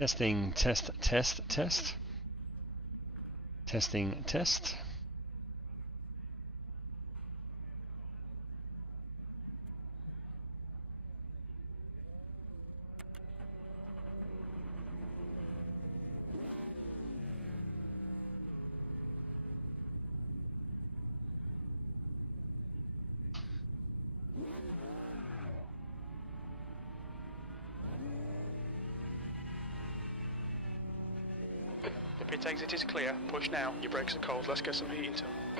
Testing, test, test, test. Testing, test. Pit exit is clear. Push now. Your brakes are cold. Let's get some heat into them.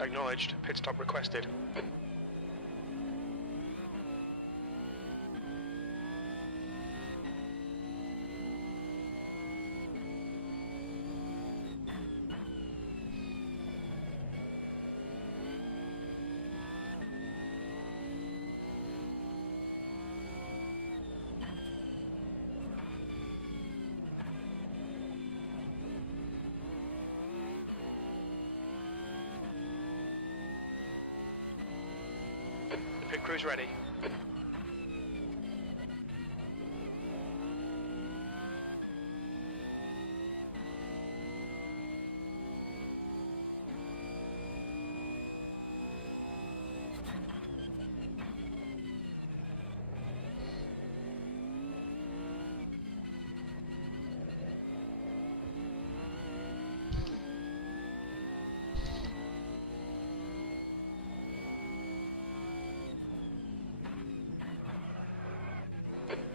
Acknowledged. Pit stop requested. Pit crew's ready.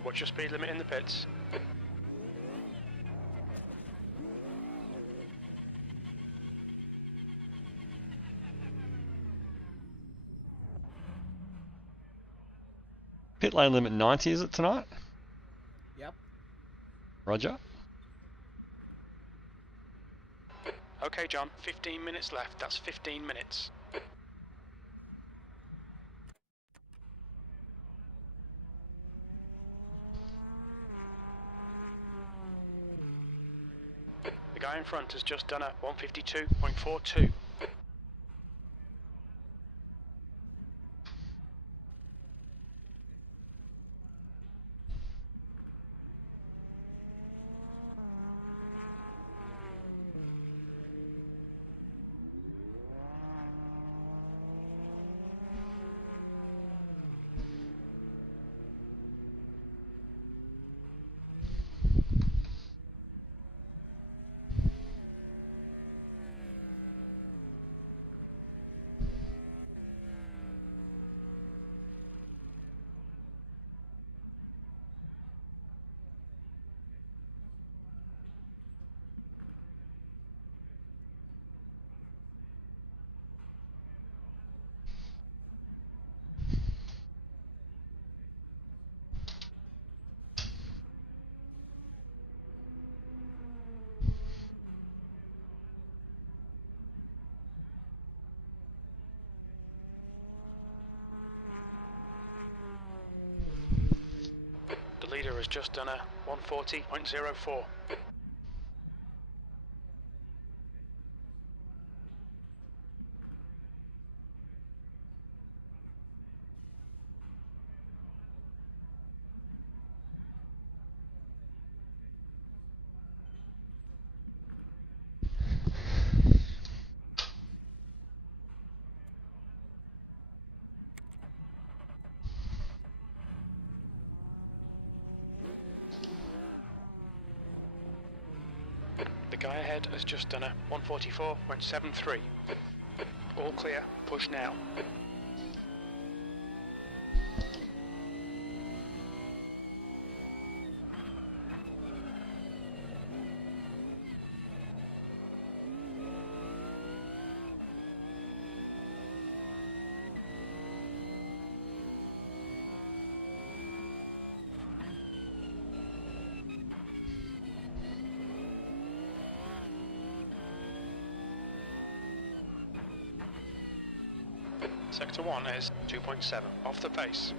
What's your speed limit in the pits? Pit lane limit 90, is it tonight? Yep. Roger. Okay, John. 15 minutes left. That's 15 minutes. The guy in front has just done a 152.42. The leader has just done a 140.04. The guy ahead has just done a 144.73. All clear, push now. Sector 1 is 2.7, off the pace.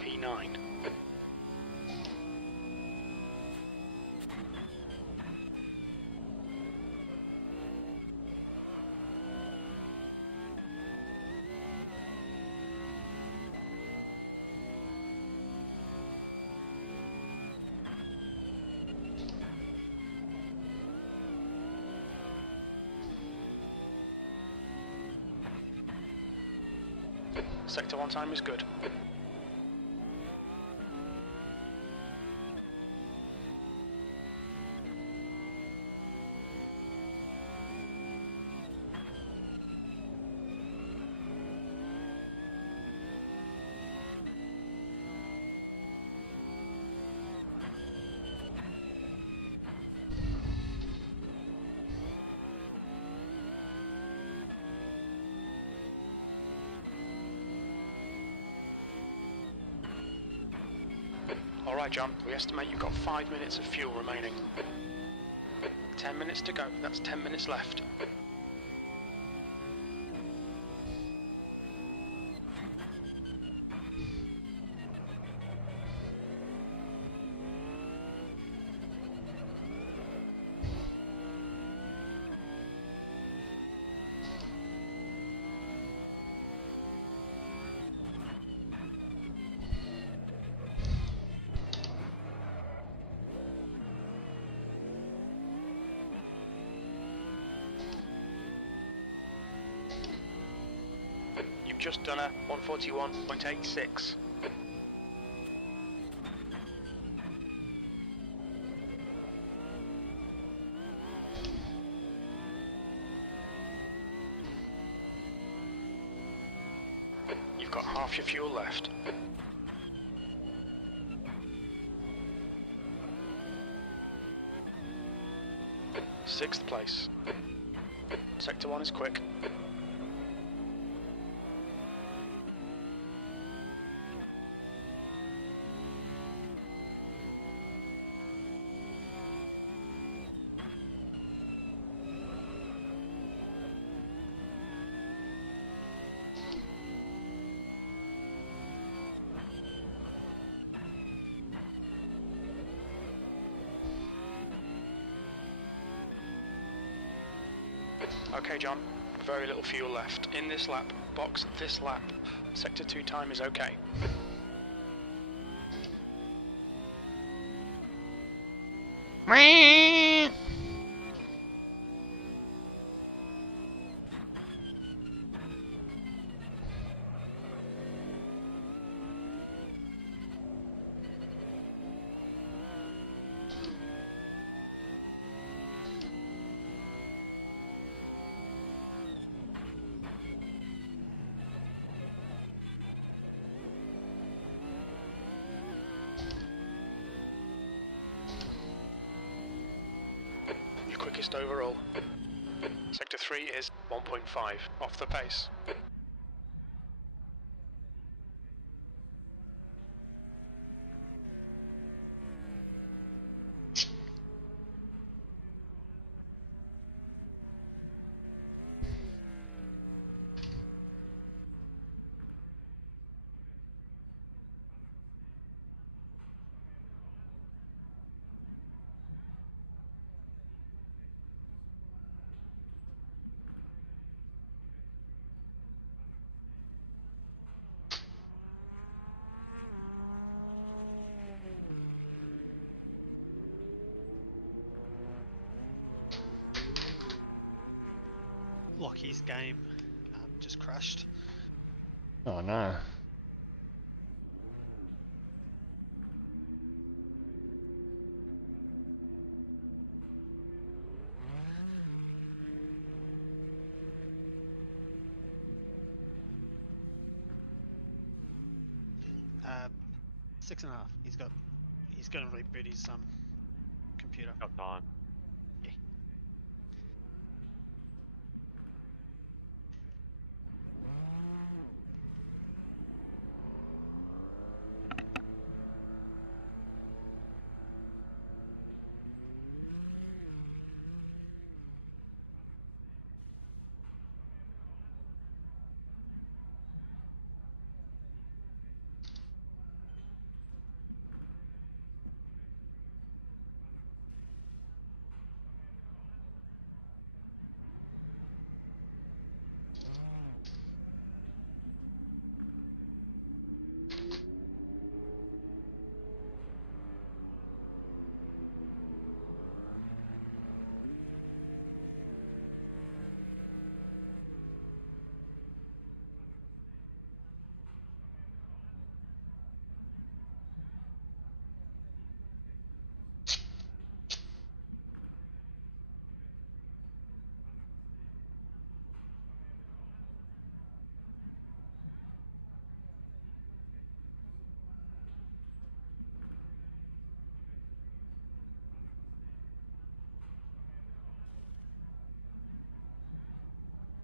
P9. Sector 1 time is good. Alright John, we estimate you've got 5 minutes of fuel remaining. 10 minutes to go, that's 10 minutes left. Just done a 141.86. You've got half your fuel left. Sixth place. Sector 1 is quick. Okay John, very little fuel left. In this lap, box this lap. Sector 2 time is okay. Quickest overall. Sector 3 is 1.5, off the pace. game just crashed. Oh no. Uh, 6.5. He's going to reboot his computer. Got time. Yeah.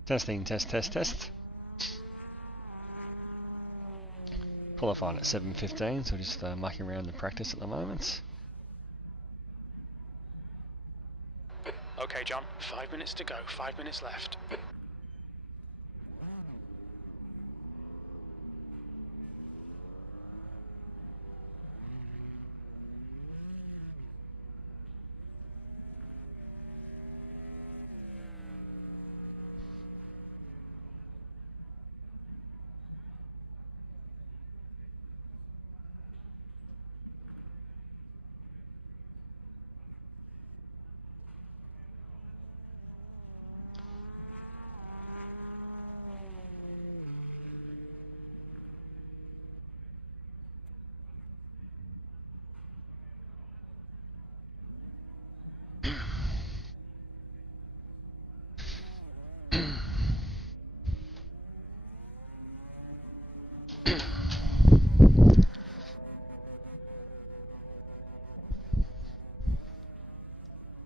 Testing, test, test, test. Qualifying at 7:15, so just mucking around the practice at the moment. Okay, John, 5 minutes to go, 5 minutes left.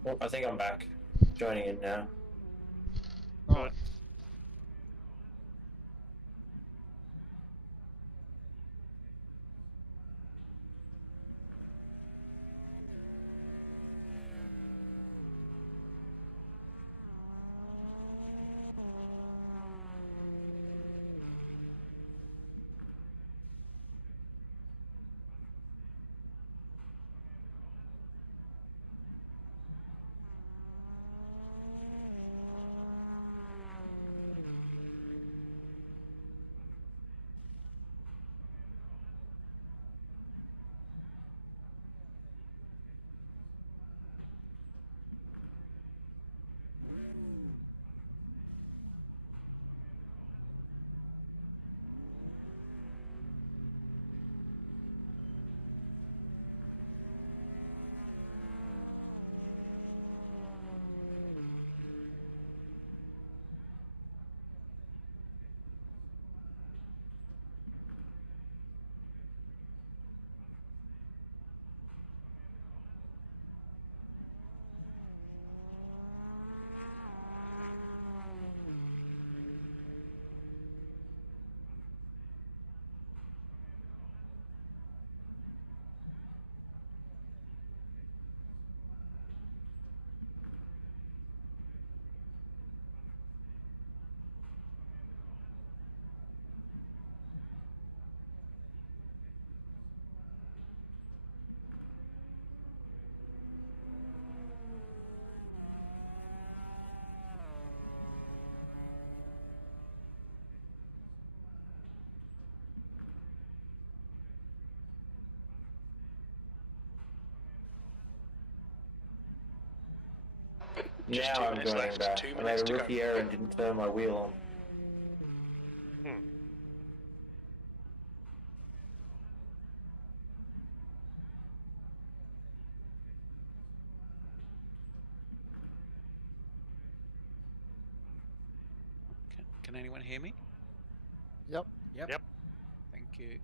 Well, I think I'm back. Joining in now. Good. Just Now 2 I'm minutes joining left. back. 2 I made minutes a to go. rookie error and didn't turn my wheel on. Can anyone hear me? Yep. Yep. Thank you.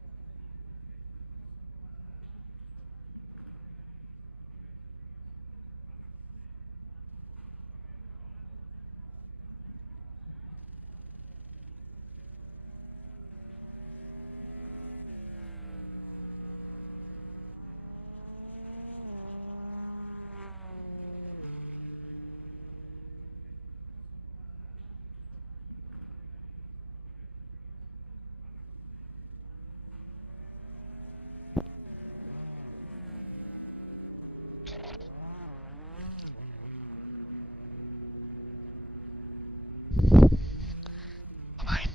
Fine.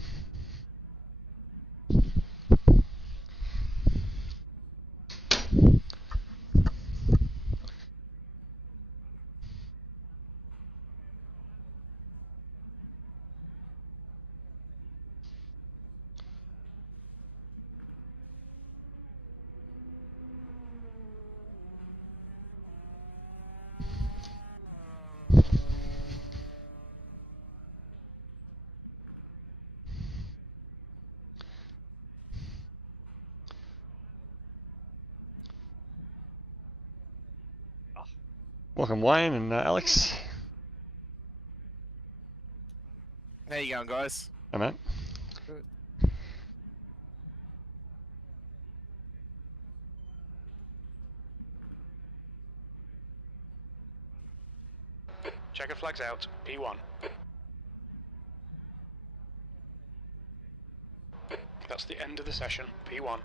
Welcome Wayne and Alex. How you going, guys? Hey mate. Good. Checker flags out. P1. That's the end of the session. P1.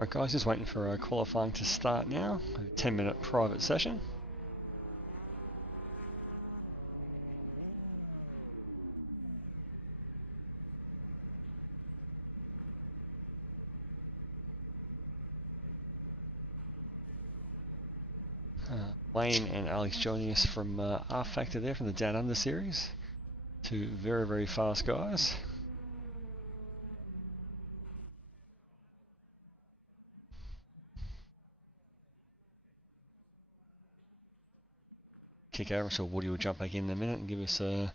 Right guys, just waiting for qualifying to start now. A 10-minute private session. Wayne and Alex joining us from R Factor there from the Down Under series. Two very, very fast guys. Kick over so Woody will jump back in a minute and give us a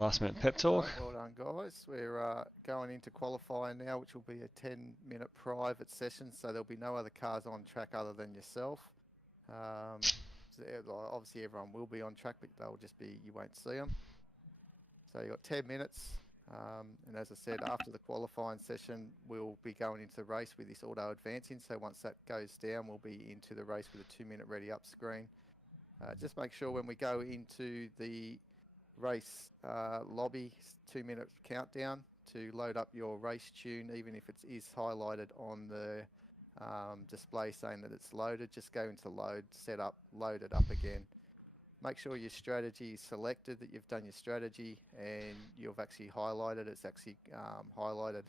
last minute pep talk. Right, well done, guys. We're going into qualifying now, which will be a 10-minute private session, so there'll be no other cars on track other than yourself. Obviously, everyone will be on track, but they'll just be, you won't see them. So you've got 10 minutes, and as I said, after the qualifying session, we'll be going into the race with this auto advancing. So once that goes down, we'll be into the race with a 2-minute ready up screen. Just make sure when we go into the race lobby, 2-minute countdown to load up your race tune, even if it is highlighted on the display saying that it's loaded. Just go into load, set up, load it up again. Make sure your strategy is selected, that you've done your strategy and you've actually highlighted. It's actually highlighted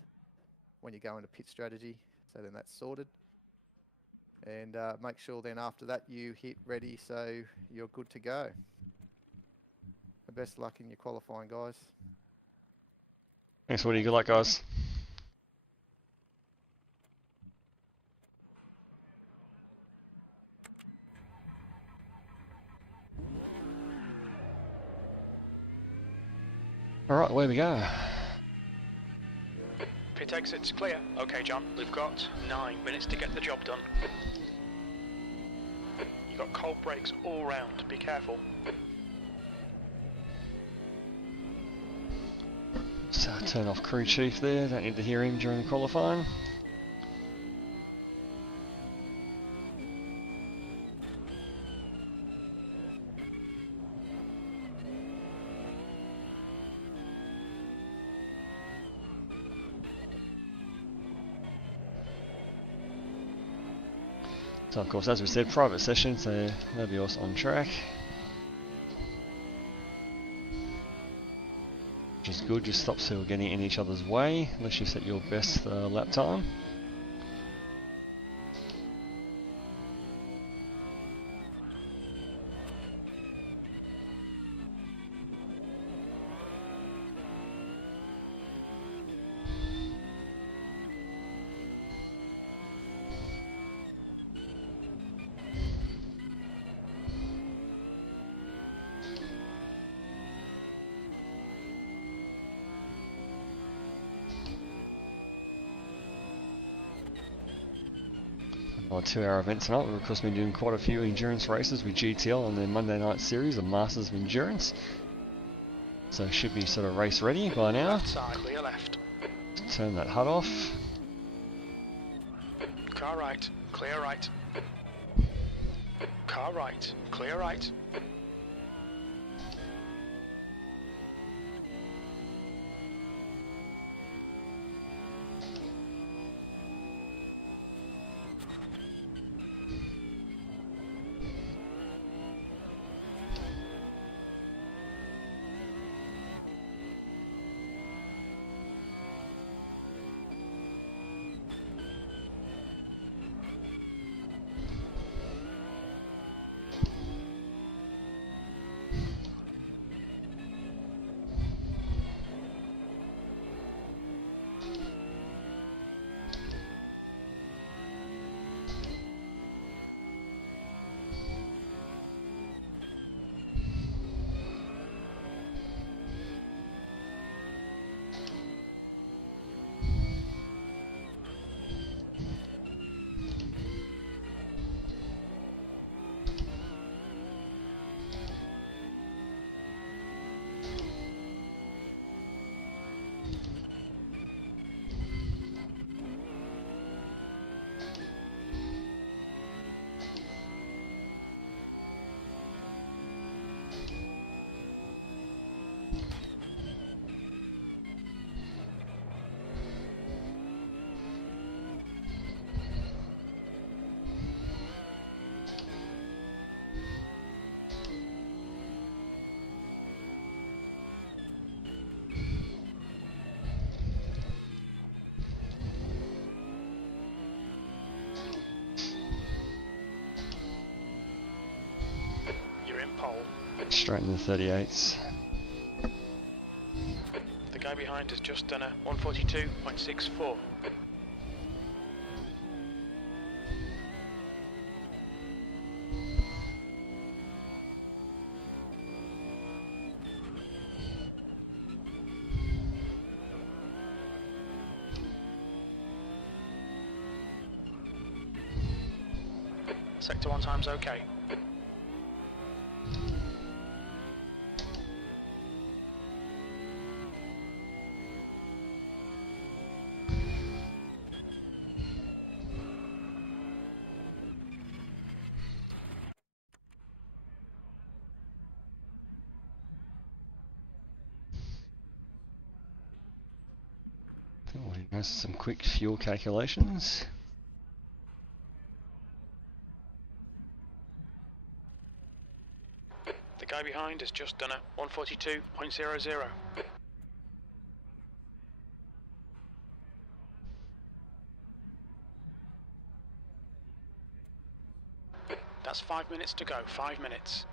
when you go into pit strategy, so then that's sorted. And make sure then after that you hit ready, so you're good to go. Best luck in your qualifying, guys. Thanks Woody, good luck guys. Alright, away we go. Pit exit's clear. Okay, John, we've got 9 minutes to get the job done. You've got cold brakes all round, be careful. So turn off crew chief there, don't need to hear him during the qualifying. So of course, as we said, private session, so nobody else on track. Which is good, just stops people getting in each other's way, unless you set your best lap time. Our 2-hour event tonight. We've of course been doing quite a few endurance races with GTL on their Monday night series, the Masters of Endurance. So it should be sort of race ready by now. Left side, clear left. Turn that HUD off. Car right, clear right. Car right, clear right. Straight in the 38s. The guy behind has just done a 142.64. Sector 1 time's okay. Some quick fuel calculations. The guy behind has just done a 142.00. That's 5 minutes to go, 5 minutes.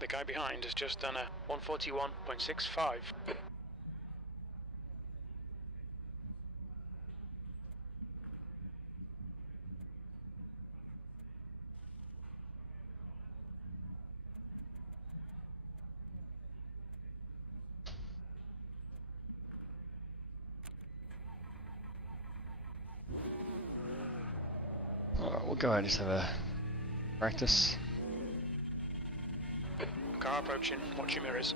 The guy behind has just done a 141.65. go, just have a practice. Car approaching, watch your mirrors.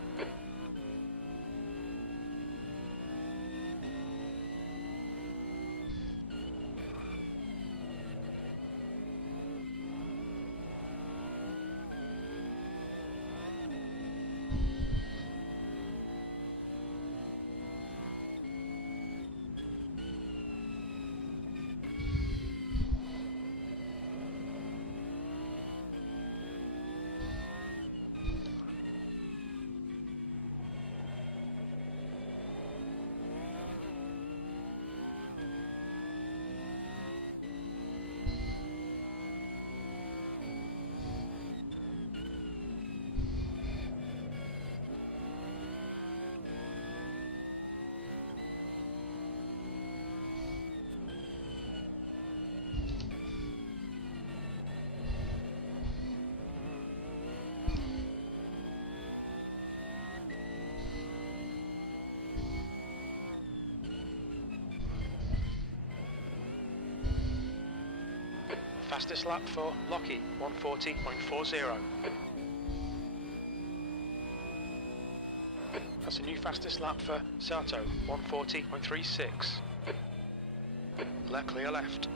Fastest lap for Lockie, 140.40. That's a new fastest lap for Sato, 140.36. Let clear left.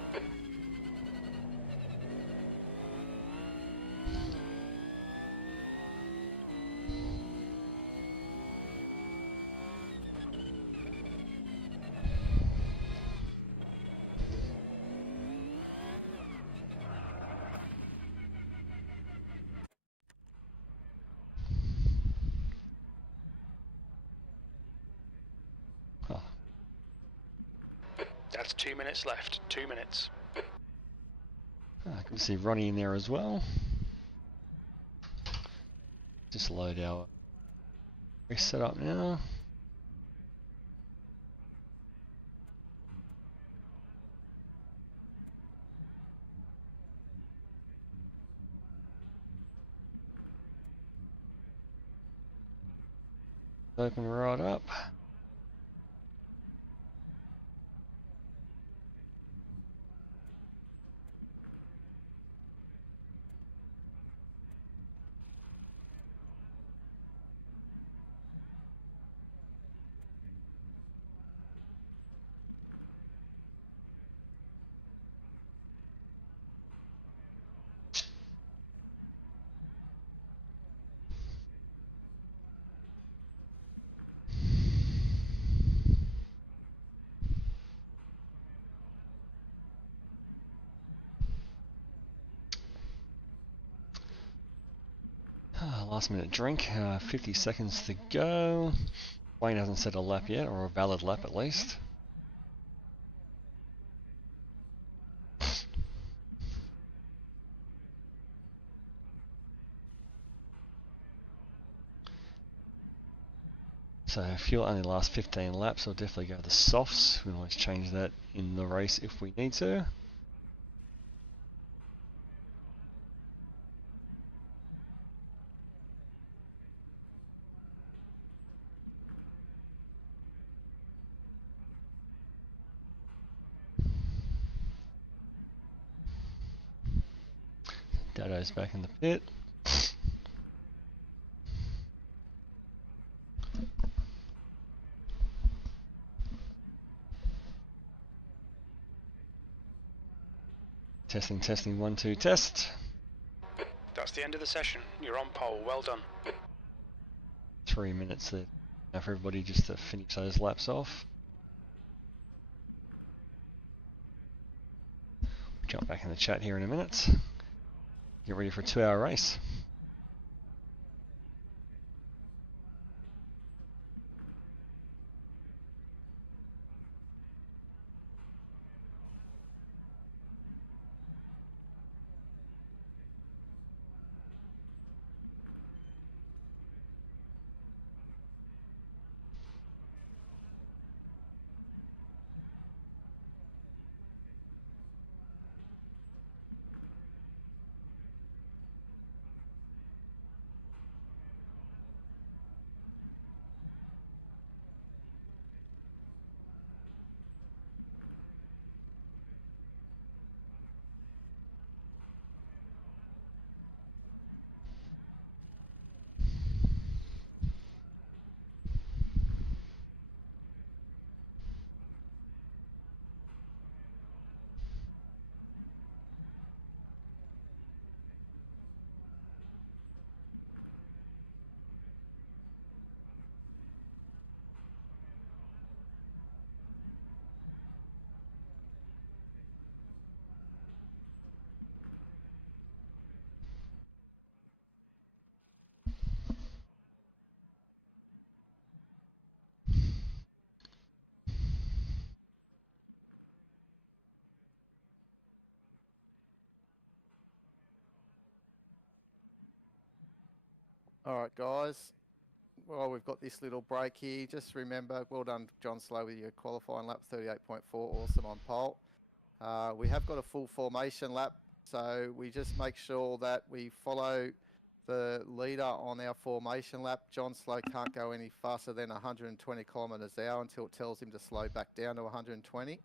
Oh, That's 2 minutes left, 2 minutes. I can see Ronnie in there as well. Just load our race setup now. Open right up. Last minute drink, 50 seconds to go. Wayne hasn't set a lap yet, or a valid lap at least. So fuel only lasts 15 laps, I'll definitely go with the softs. We can always change that in the race if we need to. Dado's back in the pit. Testing, testing, 1, 2, test. That's the end of the session. You're on pole, well done. 3 minutes there now for everybody just to finish those laps off. Jump back in the chat here in a minute. Get ready for a 2-hour race. All right, guys. Well, we've got this little break here. Just remember, well done, John Slow, with your qualifying lap 38.4. Awesome on pole. We have got a full formation lap, so we just make sure that we follow the leader on our formation lap. John Slow can't go any faster than 120 kilometres an hour until it tells him to slow back down to 120.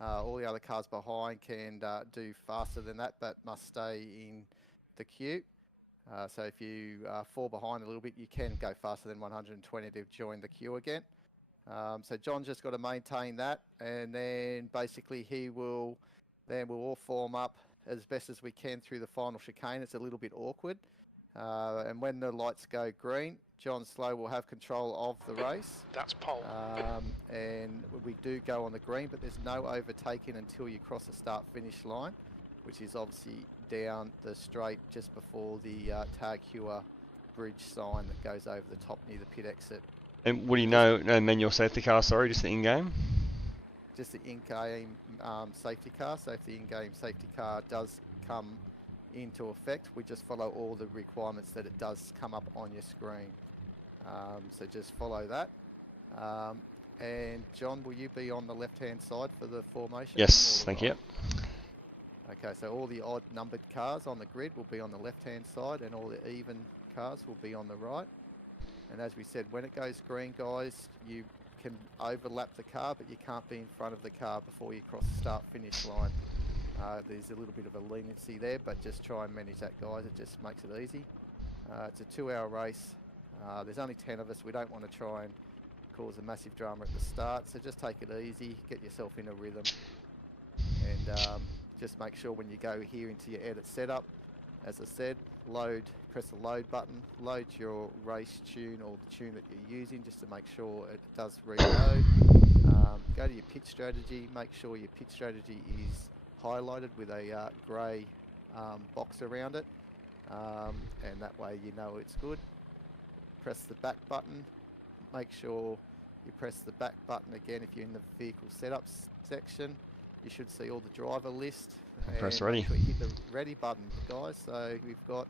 All the other cars behind can do faster than that, but must stay in the queue. So if you fall behind a little bit, you can go faster than 120 to join the queue again. So John's just got to maintain that, and then basically we'll all form up as best as we can through the final chicane. It's a little bit awkward. And when the lights go green, John Slow will have control of the race. That's pole. And we do go on the green, but there's no overtaking until you cross the start-finish line, which is obviously down the straight just before the Tag Heuer bridge sign that goes over the top near the pit exit. And what do you know? No manual safety car, sorry, just the in-game? Just the in-game safety car. So if the in-game safety car does come into effect, we just follow all the requirements that it does come up on your screen. So just follow that. And John, will you be on the left-hand side for the formation? Yes, thank you. Okay, so all the odd numbered cars on the grid will be on the left-hand side, and all the even cars will be on the right. And as we said, when it goes green, guys, you can overlap the car, but you can't be in front of the car before you cross the start-finish line. There's a little bit of a leniency there, but just try and manage that, guys. It just makes it easy. It's a 2-hour race. There's only 10 of us. We don't want to try and cause a massive drama at the start, so just take it easy, get yourself in a rhythm, and just make sure when you go here into your edit setup, as I said, press the load button, load your race tune or the tune that you're using just to make sure it does reload. Go to your pit strategy, make sure your pit strategy is highlighted with a grey box around it, and that way you know it's good. Press the back button, make sure you press the back button again if you're in the vehicle setups section. You should see all the driver list. And Press ready. make sure you hit the ready button, guys. So we've got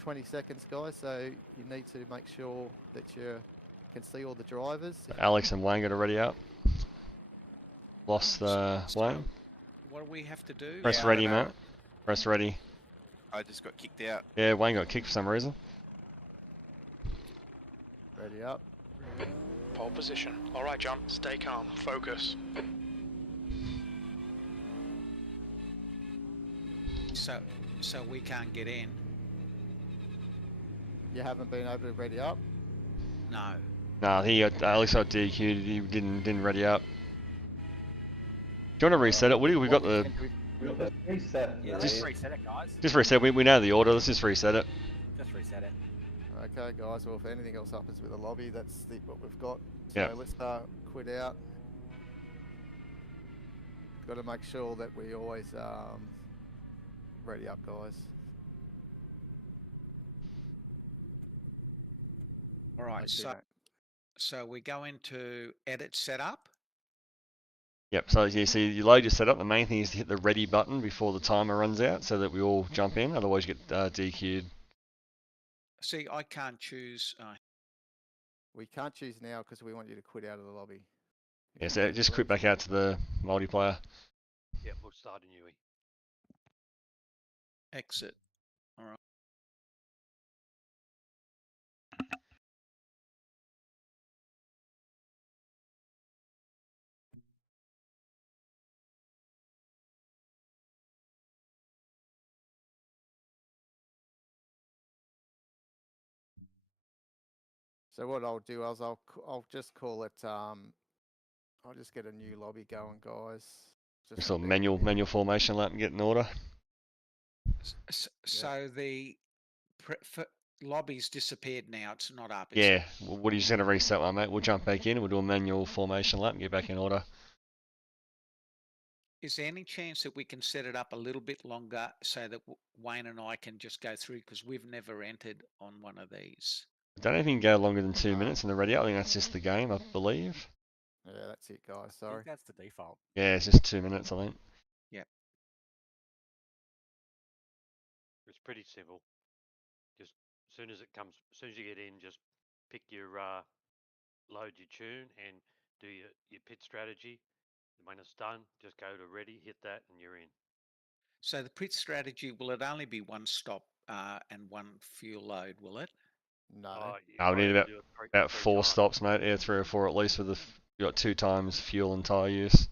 20 seconds, guys. So you need to make sure that you can see all the drivers. Alex and Wayne got it ready up. Lost Wayne. What do we have to do? Press Yeah, I ready, don't know. mate. Press ready. I just got kicked out. Yeah, Wayne got kicked for some reason. Ready up. Pole position. All right, John. Stay calm. Focus. So we can't get in. You haven't been able to ready up. No. Nah, Alex got DQ'd. He didn't ready up. Do you want to reset it, Woody? We got the. Reset. Yeah, Just- just reset it, guys. Just reset. We know the order. Let's just reset it. Just reset it. Okay, guys. Well, if anything else happens with the lobby, that's what we've got. So Yeah. let's quit out. Got to make sure that we always ready up, guys. All right. Okay. So we go into edit setup. Yep. So you see, you load your setup. The main thing is to hit the ready button before the timer runs out, so that we all jump in. Otherwise, you get DQ'd. See, I can't choose. We can't choose now because we want you to quit out of the lobby. Yeah. So just quit back out to the multiplayer. Yeah, we'll start a newie. Exit. All right. So what I'll do is I'll just call it. I'll just get a new lobby going, guys. Just a bear manual with me. formation lap and get in order. So the lobby's disappeared now. It's not up. Yeah. Well, Woody's just gonna reset one, mate. We'll jump back in and we'll do a manual formation lap and get back in order. Is there any chance that we can set it up a little bit longer so that Wayne and I can just go through, because we've never entered on one of these? I don't know if you can go longer than 2 minutes in the ready up. I think that's just the game, I believe. Yeah, that's it, guys. I Sorry. think that's the default. Yeah, it's just 2 minutes, I think. It's pretty simple. Just soon as you get in, just pick your load your tune and do your pit strategy. When it's done, just go to ready, hit that, and you're in. So the pit strategy, will it only be one stop and one fuel load, will it? No. You I would probably need have to do it about three 4 times. stops, mate. Yeah, 3 or 4 at least. With you got 2 times fuel and tyre use.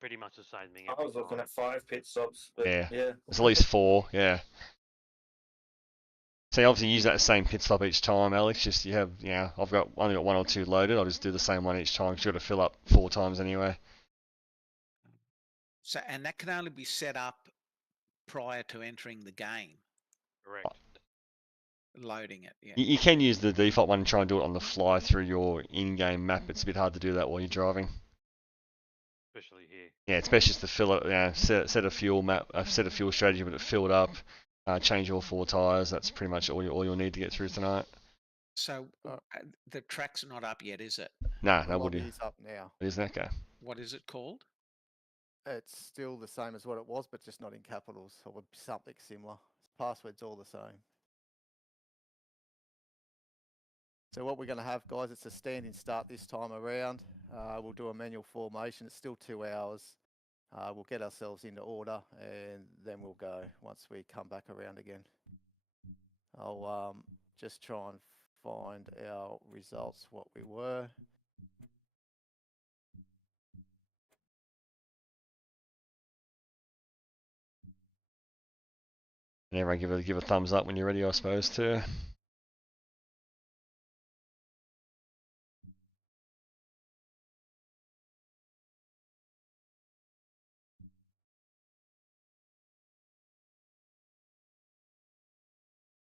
Pretty much the same thing. I was looking at 5 pit stops, but Yeah. yeah. It's at least 4. Yeah. So you obviously use that same pit stop each time, Alex. Just you have, I've only got 1 or 2 loaded. I'll just do the same one each time. 'Cause you've got to fill up 4 times anyway. So, and that can only be set up prior to entering the game, Correct. loading it. Yeah. You can use the default one and try and do it on the fly through your in-game map. It's a bit hard to do that while you're driving. Especially here. Yeah, it's best just to fill it. Set a fuel map, set a fuel strategy, but it filled up. Change all 4 tires. That's pretty much all you'll need to get through tonight. So the track's not up yet, is it? Nah, The no, lobby would you? is up now. Isn't that okay? What is it called? It's still the same as what it was, but just not in capitals, or something similar. Password's all the same. So what we're going to have, guys, it's a standing start this time around. We'll do a manual formation. It's still 2 hours. We'll get ourselves into order, and then we'll go once we come back around again. I'll just try and find our results, what we were. And everyone give a thumbs up when you're ready, I suppose, too.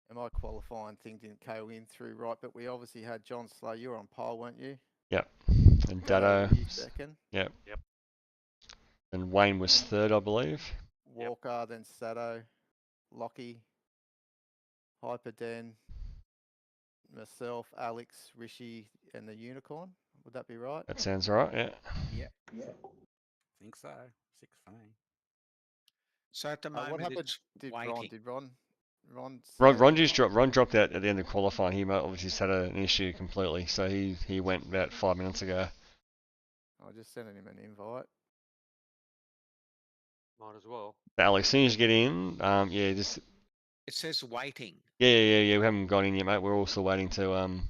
And my qualifying thing didn't go in through right, but we obviously had John Slow. You were on pole, weren't you? Yep. And Dado, Dado. second. Yep. Yep. And Wayne was 3rd, I believe. Walker, then Sato, Lockie, Hyperden, myself, Alex, Rishi, and the Unicorn. Would that be right? That sounds right. Yeah. Yeah. I think so. 6 for me. So at the moment, What happened? it's Did waiting. Ron Ron dropped out at the end of qualifying. He obviously just had an issue completely, so he went about 5 minutes ago. I just sent him an invite. Might as well. Alex, as soon as you get in, just It says waiting. yeah. We haven't got in yet, mate. We're all still waiting to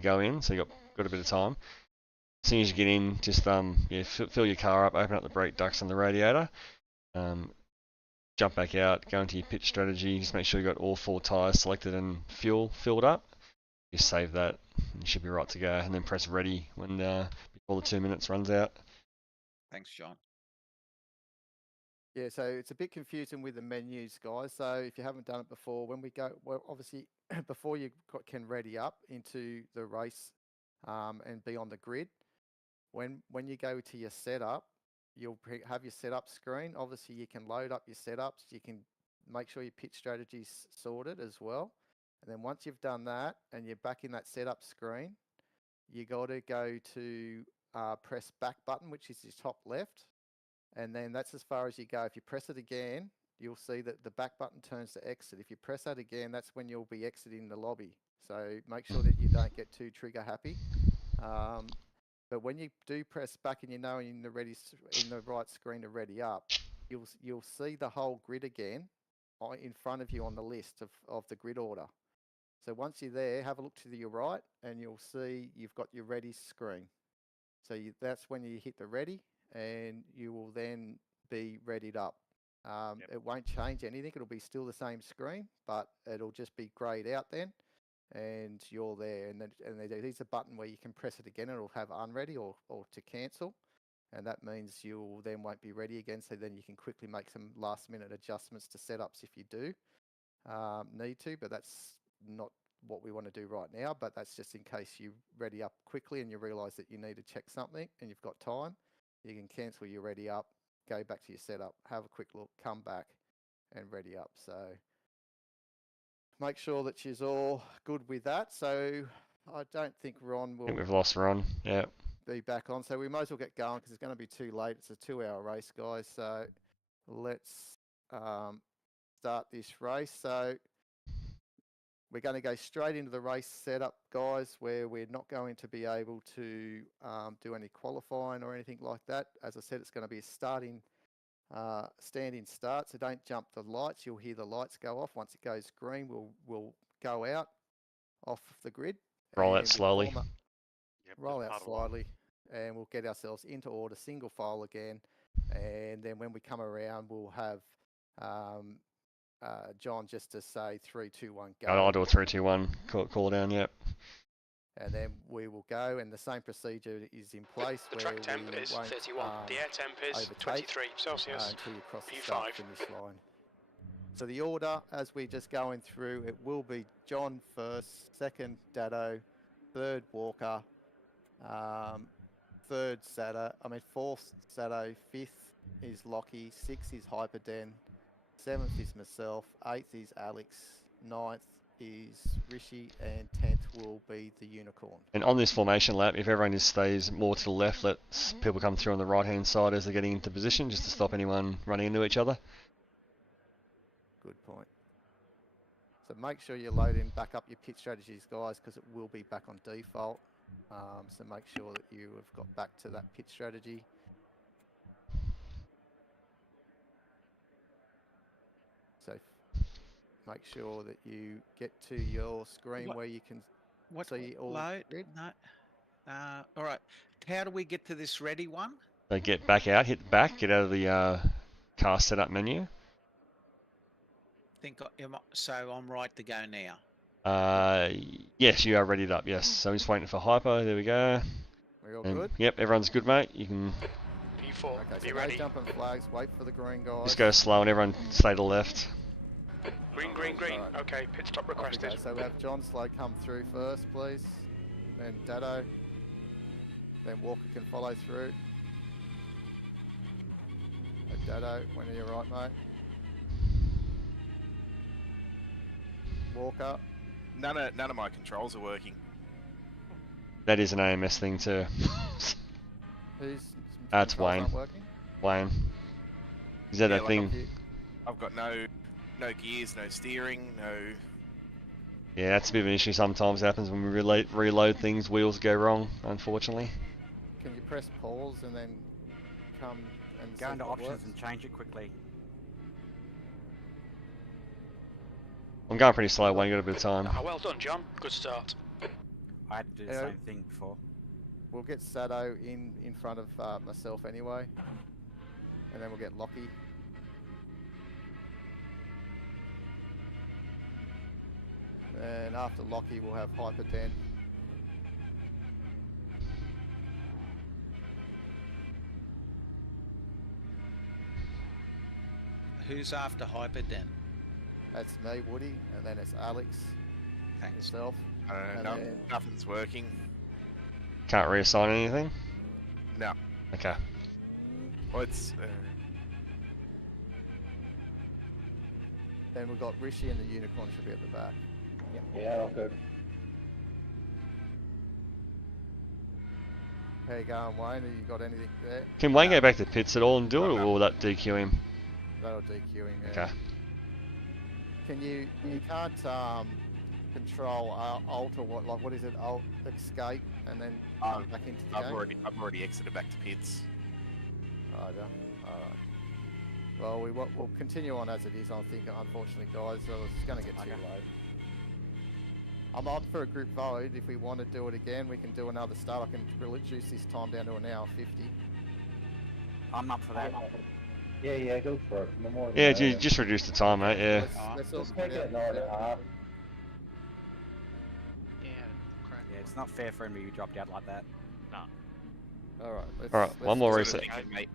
go in, so you got a bit of time. As soon as you get in, just fill your car up, open up the brake ducts on the radiator, jump back out, go into your pit strategy. Just make sure you got all 4 tires selected and fuel filled up. Just save that, and you should be right to go. And then press ready when before the 2 minutes runs out. Thanks, John. Yeah, so it's a bit confusing with the menus, guys. So if you haven't done it before, when we go, well, obviously, before you can ready up into the race and be on the grid, when you go to your setup, you'll have your setup screen. Obviously, you can load up your setups. You can make sure your pit strategy's sorted as well. And then once you've done that and you're back in that setup screen, you got to go to press back button, which is your top left. And then that's as far as you go. If you press it again, you'll see that the back button turns to exit. If you press that again, that's when you'll be exiting the lobby. So make sure that you don't get too trigger happy. But when you do press back and you know in the right screen to ready up, you'll see the whole grid again in front of you on the list of the grid order. So once you're there, have a look to your right and you'll see you've got your ready screen. So that's when you hit the ready and you will then be readied up. It won't change anything. It'll be still the same screen, but it'll just be grayed out then. And you're there. And there's a button where you can press it again. It'll have unready or to cancel. And that means you then won't be ready again. So then you can quickly make some last minute adjustments to setups if you do need to, but that's not what we want to do right now. But that's just in case you ready up quickly and you realize that you need to check something and you've got time. You can cancel your ready up, go back to your setup, have a quick look, come back and ready up. So make sure that she's all good with that. So I don't think Ron will. I think we've lost Ron. Yeah. Be back on. So we might as well get going because it's going to be too late. It's a 2-hour race, guys. So let's start this race. So we're going to go straight into the race setup, guys, where we're not going to be able to do any qualifying or anything like that. As I said, it's going to be a standing start, so don't jump the lights. You'll hear the lights go off. Once it goes green, we'll go out off the grid. Roll and out slowly. Yep, Roll just out puddle on. slightly, and we'll get ourselves into order, single file again. And then when we come around, we'll have John just to say 3, 2, 1, go. I'll do a 3, 2, 1 call down. Yep. And then we will go, and the same procedure is in place. The where track temp we is won't, 31. The air temp is overtake, 23 Celsius. until you cross the P5. start finish line. So the order, as we're just going through, it will be John first, second Dado, third Walker, fourth Sado, fifth is Lockie, sixth is Hyperden, seventh is myself, eighth is Alex, ninth is Rishi, and 10th will be the Unicorn. And on this formation lap, if everyone just stays more to the left, let people come through on the right-hand side as they're getting into position, just to stop anyone running into each other. Good point. So make sure you're loading back up your pit strategies, guys, because it will be back on default. So make sure that you have got back to that pit strategy. So make sure that you get to your screen where you can see all load? grid. No. All right. How do we get to this ready one? So get back out, hit back, get out of the car setup menu. So I'm right to go now. Yes, you are readied up. Yes. So I'm just waiting for hyper. There we go. We're all And, good? yep, everyone's good, mate. You can P4. Okay, Be so ready. no jumping flags, wait for the green, guys. just go slow and everyone stay to the left. Green, green, green. Right. Okay, pit stop requested. Okay, so we have John Slow come through first, please. Then Dado. Then Walker can follow through. And Dado, when you're right, mate. Walker. None of my controls are working. That is an AMS thing too. Who's That's controls Wayne. aren't working? Wayne. Is that Yeah, that like thing? I've got no gears, no steering, no. Yeah, that's a bit of an issue sometimes. Happens when we reload things, wheels go wrong, unfortunately. Can you press pause and then come and Go see into what options works? and change it quickly. I'm going pretty slow, Wayne, got a bit of time. Ah, well done, John. Good start. I had to do the Yeah. same thing before. We'll get Sado in front of myself anyway. And then we'll get Lockie. And after Lockie, we'll have Hyperden. Who's after Hyperden? That's me, Woody, and then it's Alex, Thanks. yourself. And Nothing's working. Can't reassign anything? No. Okay. Well, it's. Then we've got Rishi and the Unicorn should be at the back. Yeah, okay. How you going, Wayne? Have you got anything there? Can Wayne go back to pits at all and do it, or will that DQ him? That'll DQ him, yeah. Okay. Can you can't control alt or what is it, alt escape and then come back into the game? I've already exited back to pits. Right, alright. Well, we'll continue on as it is, I think, unfortunately, guys. It's going to get too late. I'm up for a group vote. If we want to do it again, we can do another start. I can reduce this time down to an hour 50. I'm up for that. Yeah, go for it. No more than Yeah, that. just reduce the time, mate, yeah. Let's all Make it an hour and a half. Yeah, correct. Yeah, it's not fair for him to be dropped out like that. Alright, one more let's- reset.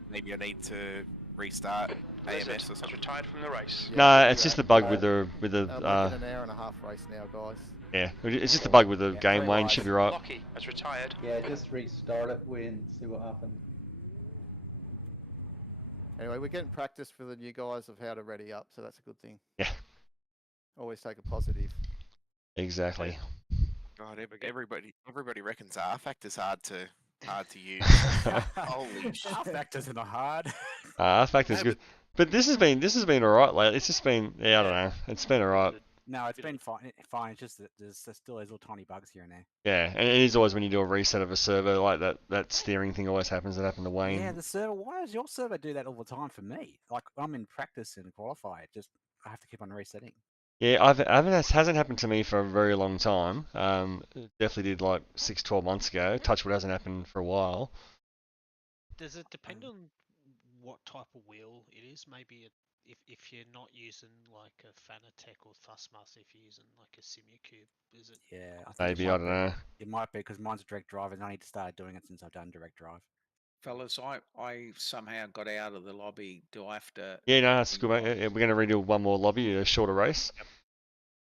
Maybe I need to restart AMS or Has something. retired from the race. Yeah, No, we'll it's do just the that. bug with the Make it an hour and a half race now, guys. yeah. It's just the bug with the game, Wayne. Should be right. Lockie has retired. Yeah, just restart it, Wayne, see what happens. Anyway, we're getting practice for the new guys of how to ready up, so that's a good thing. Yeah. Always take a positive. Exactly. God, everybody reckons R factor's hard to use. Holy shit! R factors are not hard. Fact is good. But this has been alright lately. It's just been, yeah, I don't know. It's been alright. No, it's Bit been of- fine. Fine. It's just that there's still these little tiny bugs here and there. Yeah, and it is always when you do a reset of a server, like that steering thing always happens. That happened to Wayne. Yeah, the server. Why does your server do that all the time for me? Like I'm in practice and qualify. I have to keep on resetting. Yeah, hasn't happened to me for a very long time. It definitely did like 6, 12 months ago. Touchwood hasn't happened for a while. Does it depend on what type of wheel it is? Maybe if you're not using like a Fanatec or Thrustmaster, if you're using like a Simucube, is it? Yeah, I think Maybe, I don't know. It might be because mine's a direct drive, and I need to start doing it since I've done direct drive. Fellas, I somehow got out of the lobby. Do I have to? Yeah, no, that's good, mate. Yeah, we're going to redo one more lobby, a shorter race,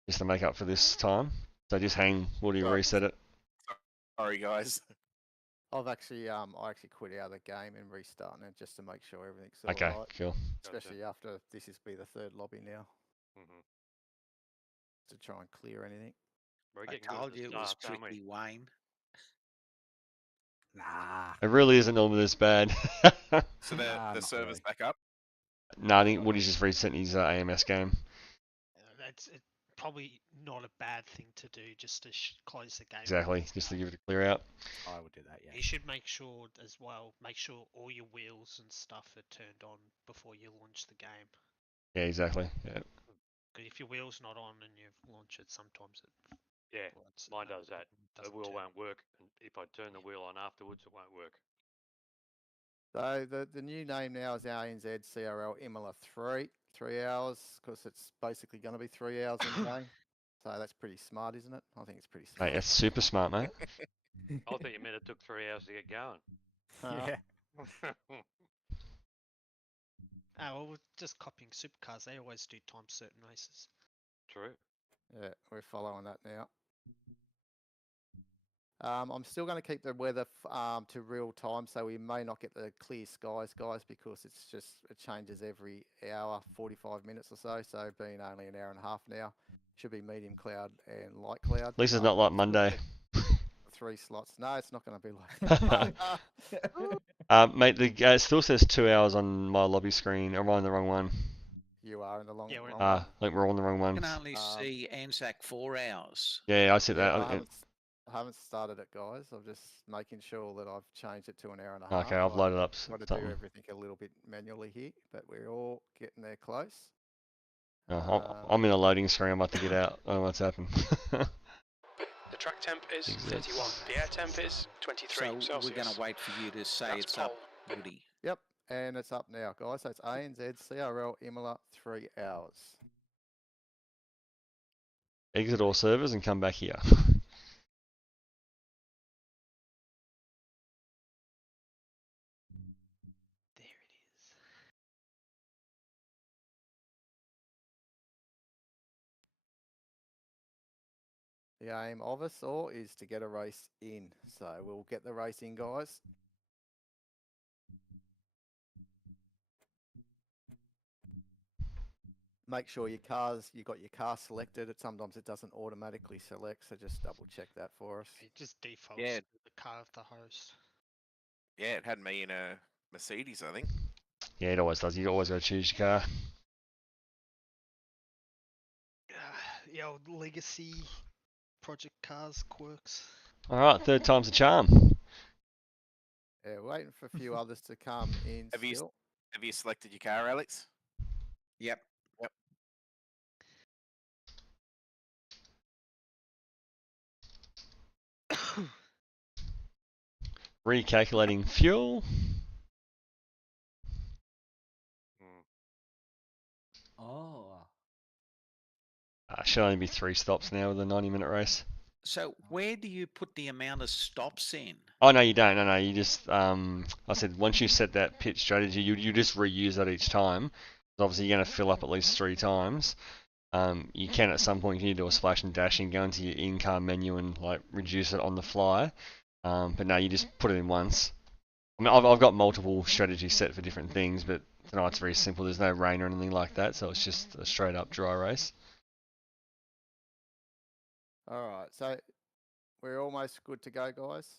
just to make up for this time. So just hang, we'll do reset it. Sorry, guys. I've actually I actually quit out of the game and restarting it just to make sure everything's all Okay, right. cool. Especially after this is be the third lobby now Mhm. to try and clear anything. We're I getting good at told the you it was start, aren't we? tricky, Wayne. Nah. It really isn't normally this bad. So Nah, the not server's really. back up. No, I think Woody's just reset his AMS game. That's probably not a bad thing to do, just to close the game. Exactly, just to give it a clear out. I would do that. Yeah. You should make sure as well. Make sure all your wheels and stuff are turned on before you launch the game. Yeah, exactly. Yeah. Because if your wheel's not on and you launch it, sometimes it. Yeah, floods, mine does that. The doesn't wheel turn. won't work, and if I turn the wheel on afterwards, it won't work. So the new name now is ANZCRL Imola 3 hours, because it's basically going to be 3 hours in game. So that's pretty smart, isn't it? I think it's pretty smart. Mate, that's super smart, mate. I thought you meant it took 3 hours to get going. Yeah. Well, we're just copying supercars. They always do time certain races. True. Yeah, we're following that now. I'm still going to keep the weather to real time, so we may not get the clear skies, guys, because it changes every hour, 45 minutes or so. So being only an hour and a half now, should be medium cloud and light cloud. At least it's not like Monday. 3 slots. No, it's not going to be like that. Mate, it still says 2 hours on my lobby screen. Am I on the wrong one? You are in the long. Yeah, we're in wrong the one. I think we're on the wrong I one. can only see ANZAC 4 hours. Yeah, I said Yeah, that. I haven't started it, guys. I'm just making sure that I've changed it to an hour and a half. Okay, I've loaded up Got to do something. everything a little bit manually here, but we're all getting there close. Oh, I'm in a loading screen. I'm about to get out. Oh, what's happened? The track temp is Exits. 31. The air temp is 23 So Celsius. we're going to wait for you to say That's it's up, pole. Woody. Yep, and it's up now, guys. So it's ANZCRL Imola 3 hours. Exit all servers and come back here. There it is. The aim of us all is to get a race in. So we'll get the race in, guys. Make sure you got your car selected. Sometimes it doesn't automatically select, so just double check that for us. It just defaults Yeah. to the car of the host. Yeah, it had me in a Mercedes, I think. Yeah, it always does. You always got to choose your car. The old legacy project cars quirks. All right, third time's a charm. Yeah, waiting for a few others to come in Have you- still. Have you selected your car, Alex? Yep. Recalculating fuel. Mm. Oh. Should only be 3 stops now with a 90-minute race. So where do you put the amount of stops in? Oh no, you don't. No, you just I said once you set that pit strategy, you just reuse that each time. Obviously, you're going to fill up at least 3 times. You can at some point, you do a splash and dash and go into your in-car menu and like reduce it on the fly. But no, you just put it in once. I mean, I've got multiple strategies set for different things, but tonight's very simple. There's no rain or anything like that, so it's just a straight up dry race. All right, so we're almost good to go, guys.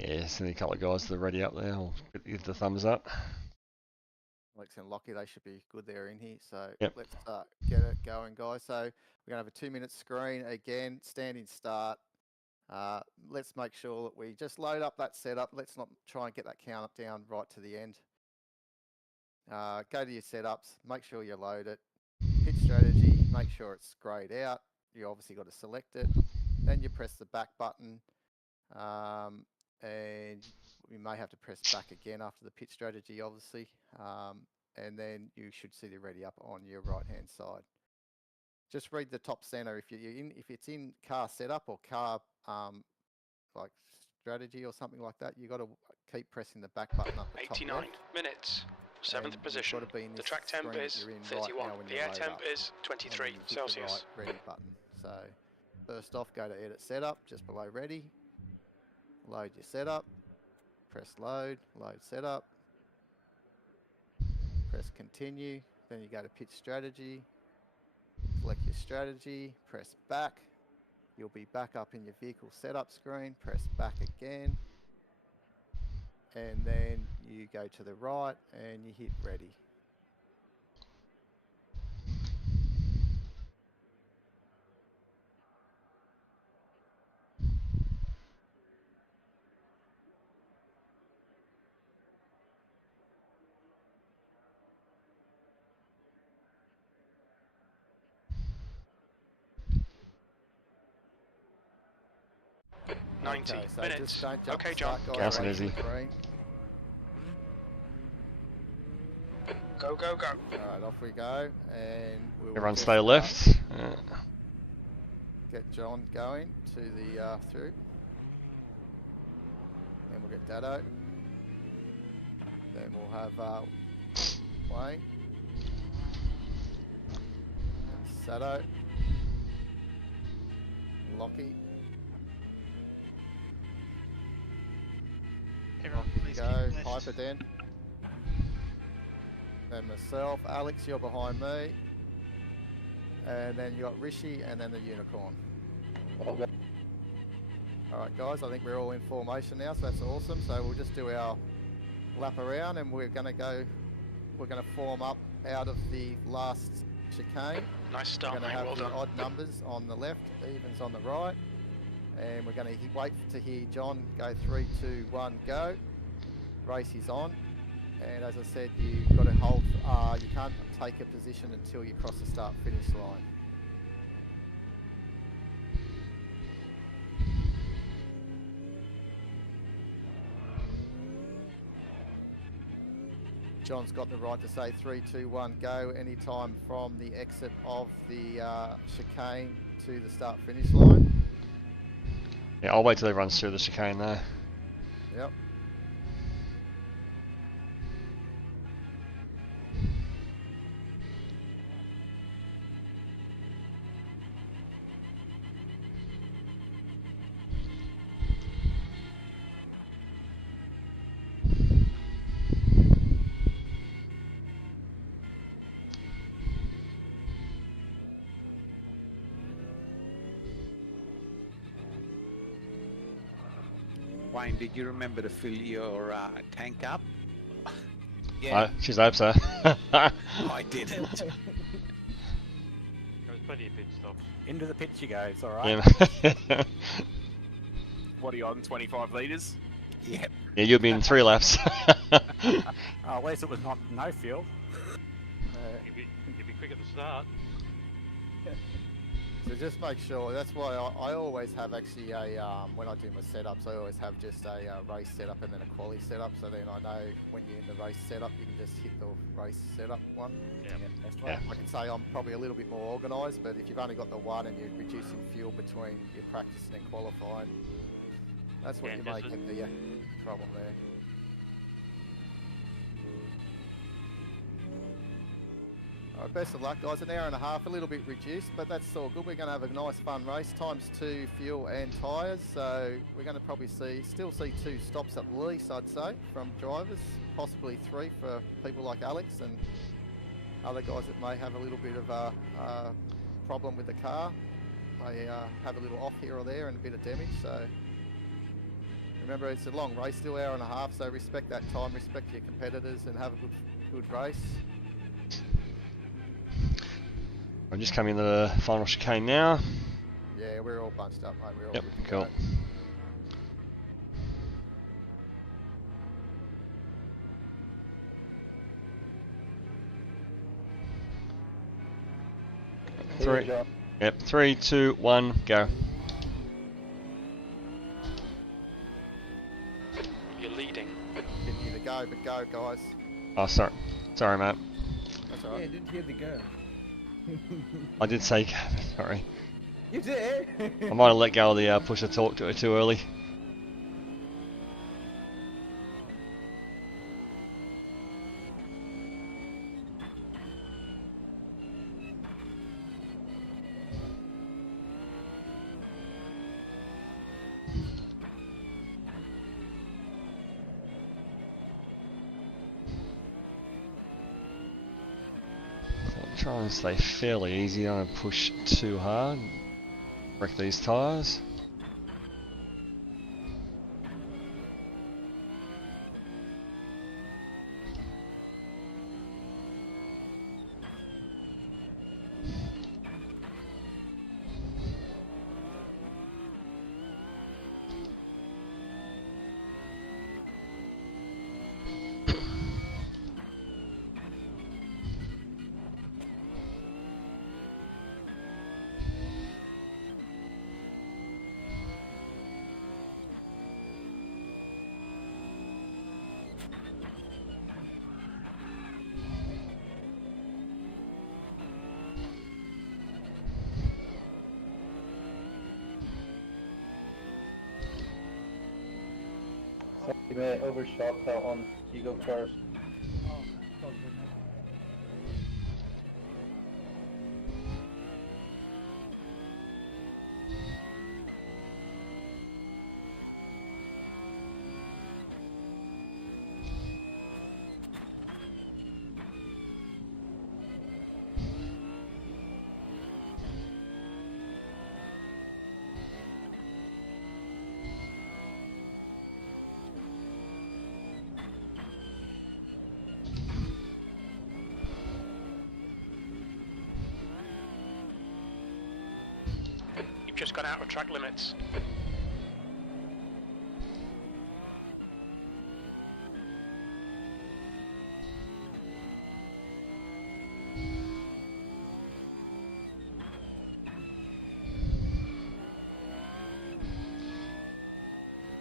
Yeah, so a couple of guys that are ready up there. I'll give the thumbs up. Alex and Lockie, they should be good there in here. So Yep. let's get it going, guys. So we're going to have a 2-minute screen. Again, standing start. Let's make sure that we just load up that setup. Let's not try and get that countdown right to the end. Go to your setups, make sure you load it. Pitch strategy, make sure it's grayed out. You obviously got to select it. Then you press the back button. And you may have to press back again after the pitch strategy, obviously. And then you should see the ready up on your right hand side. Just read the top center. If it's in car setup or car like strategy or something like that, you got to keep pressing the back button up the top 89 left. minutes, 7th And position. you've got to be in The this track temp screen that is you're in 31. right now when The you air load temp up. is And 23 then you hit the Celsius. right ready button. So first off, go to edit setup, just below ready. Load your setup. Press load, load setup. Press continue. Then you go to pitch strategy. Select your strategy. Press back. You'll be back up in your vehicle setup screen. Press back again. And then you go to the right and you hit ready. Okay, so minutes. just don't jump Okay, the John. start guide Nice and right in easy. the green. Go, go, go. Alright, off we go. And we'll Everyone just, stay left. get John going to the through. Then we'll get Dado. Then we'll have Wayne. Sato. Lockie. Everyone, please Go. keep left. Hyper then. Then myself. Alex, you're behind me. And then you got Rishi and then the unicorn. Okay. Alright guys, I think we're all in formation now, so that's awesome. So we'll just do our lap around and we're gonna form up out of the last chicane. Nice We're start, gonna mate. have Well the done. odd numbers on the left, evens on the right. And we're gonna wait to hear John go 3, 2, 1, go. Race is on. And as I said, you've got to hold, you can't take a position until you cross the start finish line. John's got the right to say 3, 2, 1, go anytime from the exit of the chicane to the start finish line. Yeah, I'll wait till he runs through the chicane there. Yep. Wayne, did you remember to fill your tank up? I just hope so. I didn't. There was plenty of pit stops. Into the pitch you go, it's alright. Yeah. What are you on, 25 litres? Yep. Yeah, you'll be in 3 laps. Oh, at least it was not no fuel. If you quick at the start. So just make sure, that's why I always have actually a, when I do my setups, I always have just a race setup and then a quali setup, so then I know when you're in the race setup, you can just hit the race setup one. Yeah. That's Yeah. right. I can say I'm probably a little bit more organised, but if you've only got the one and you're reducing fuel between your practice and qualifying, that's what Yeah, you're just making the problem there. Alright, best of luck guys, an hour and a half, a little bit reduced, but that's all good. We're going to have a nice fun race, ×2 fuel and tyres, so we're going to probably still see 2 stops at least, I'd say, from drivers, possibly 3 for people like Alex and other guys that may have a little bit of a problem with the car, may have a little off here or there and a bit of damage, so remember it's a long race, still hour and a half, so respect that time, respect your competitors and have a good Good race. I'm just coming to the final chicane now. Yeah, we're all bunched up, mate. We're all Yep, good to cool. go. Three. Yep, 3, 2, 1, go. You're leading. Didn't hear the go, but go, guys. Oh, sorry. Sorry, mate. That's all Yeah, right. didn't hear the go. I did say go, sorry. You did. I might have let go of the push to talk to it too early. I'll try and stay fairly easy, don't push too hard. Wreck these tyres. You may overshot that one. You go first. You've just gone out of track limits.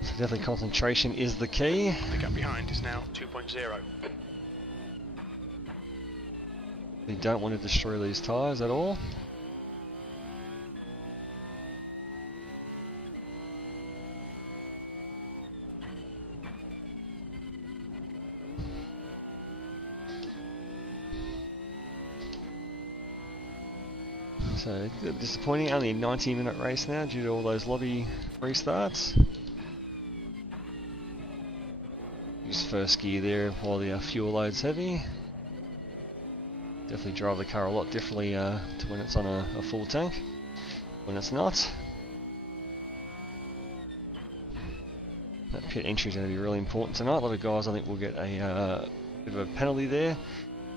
So definitely concentration is the key. The gap behind is now 2.0. We don't want to destroy these tyres at all. So disappointing, only a 90-minute race now due to all those lobby restarts. Use first gear there while the fuel load's heavy. Definitely drive the car a lot differently to when it's on a full tank, when it's not. That pit entry is going to be really important tonight. A lot of guys I think will get a bit of a penalty there,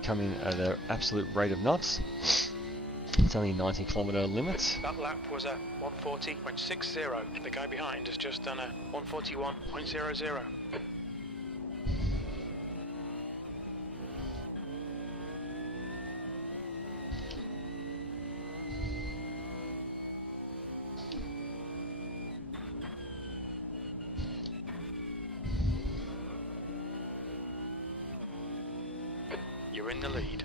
coming at an absolute rate of knots. It's only 90-kilometre limit. That lap was a 140.60. The guy behind has just done a 141.00. You're in the lead.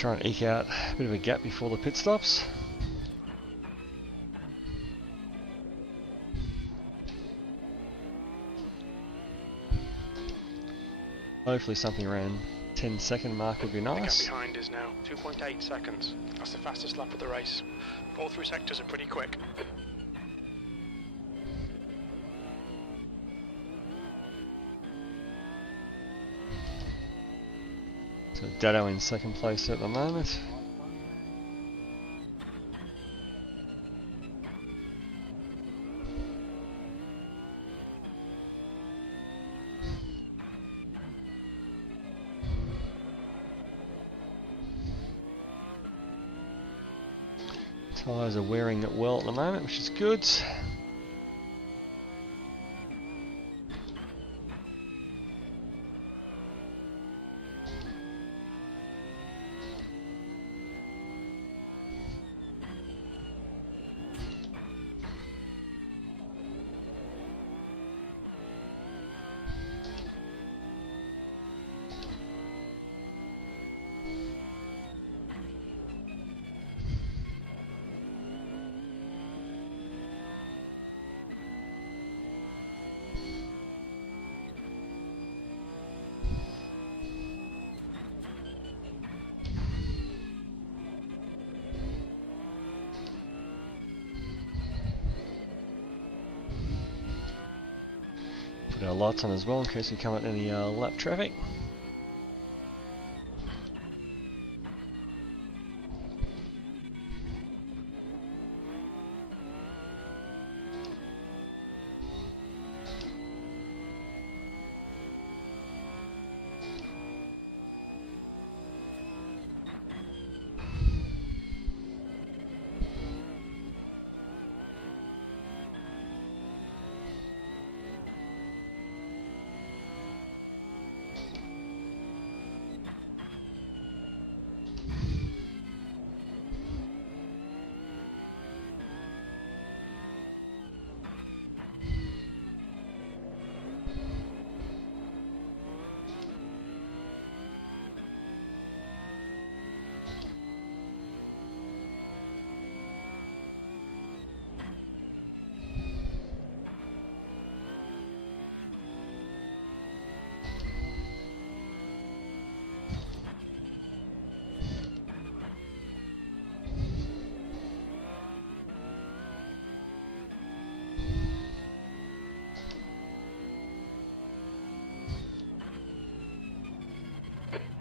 try and eke out a bit of a gap before the pit stops. Hopefully something around 10-second mark would be The gap nice. behind is now 2.8 seconds. That's the fastest lap of the race. All through sectors are pretty quick. So Dado in second place at the moment. Tyres are wearing it well at the moment, which is good. Put our lights on as well in case we come at any lap traffic.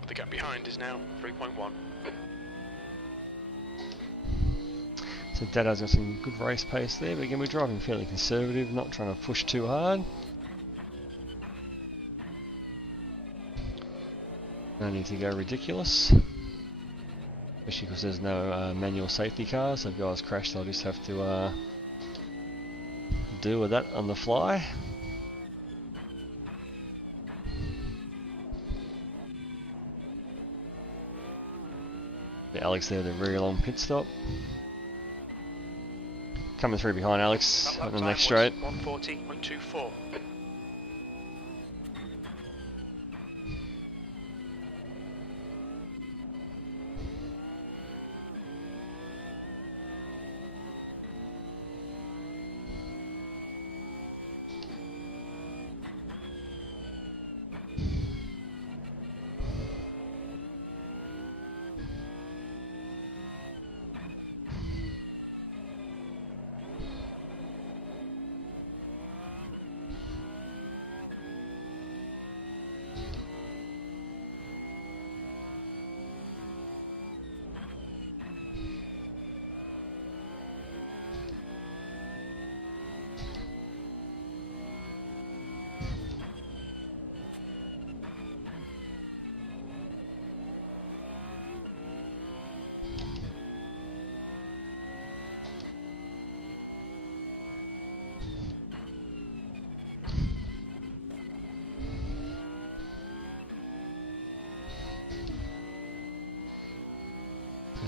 The gap behind is now 3.1. So Dado's got some good race pace there, but again we're driving fairly conservative, not trying to push too hard. No need to go ridiculous, especially because there's no manual safety cars, so if guys crash they'll just have to deal with that on the fly. Alex there, the very long pit stop. Coming through behind Alex on the next straight. 140.24.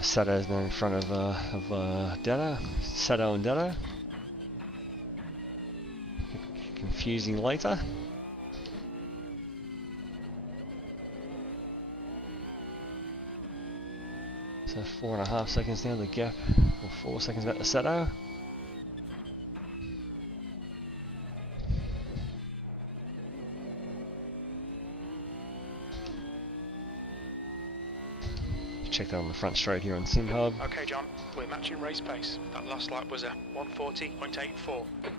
Sato's now in front of Dado. Sato and Dado. Confusing later. So 4.5 seconds now, the gap, or 4 seconds about the Sato. Check that on the front straight here on SimHub. Okay, John, we're matching race pace. That last lap was a 140.84.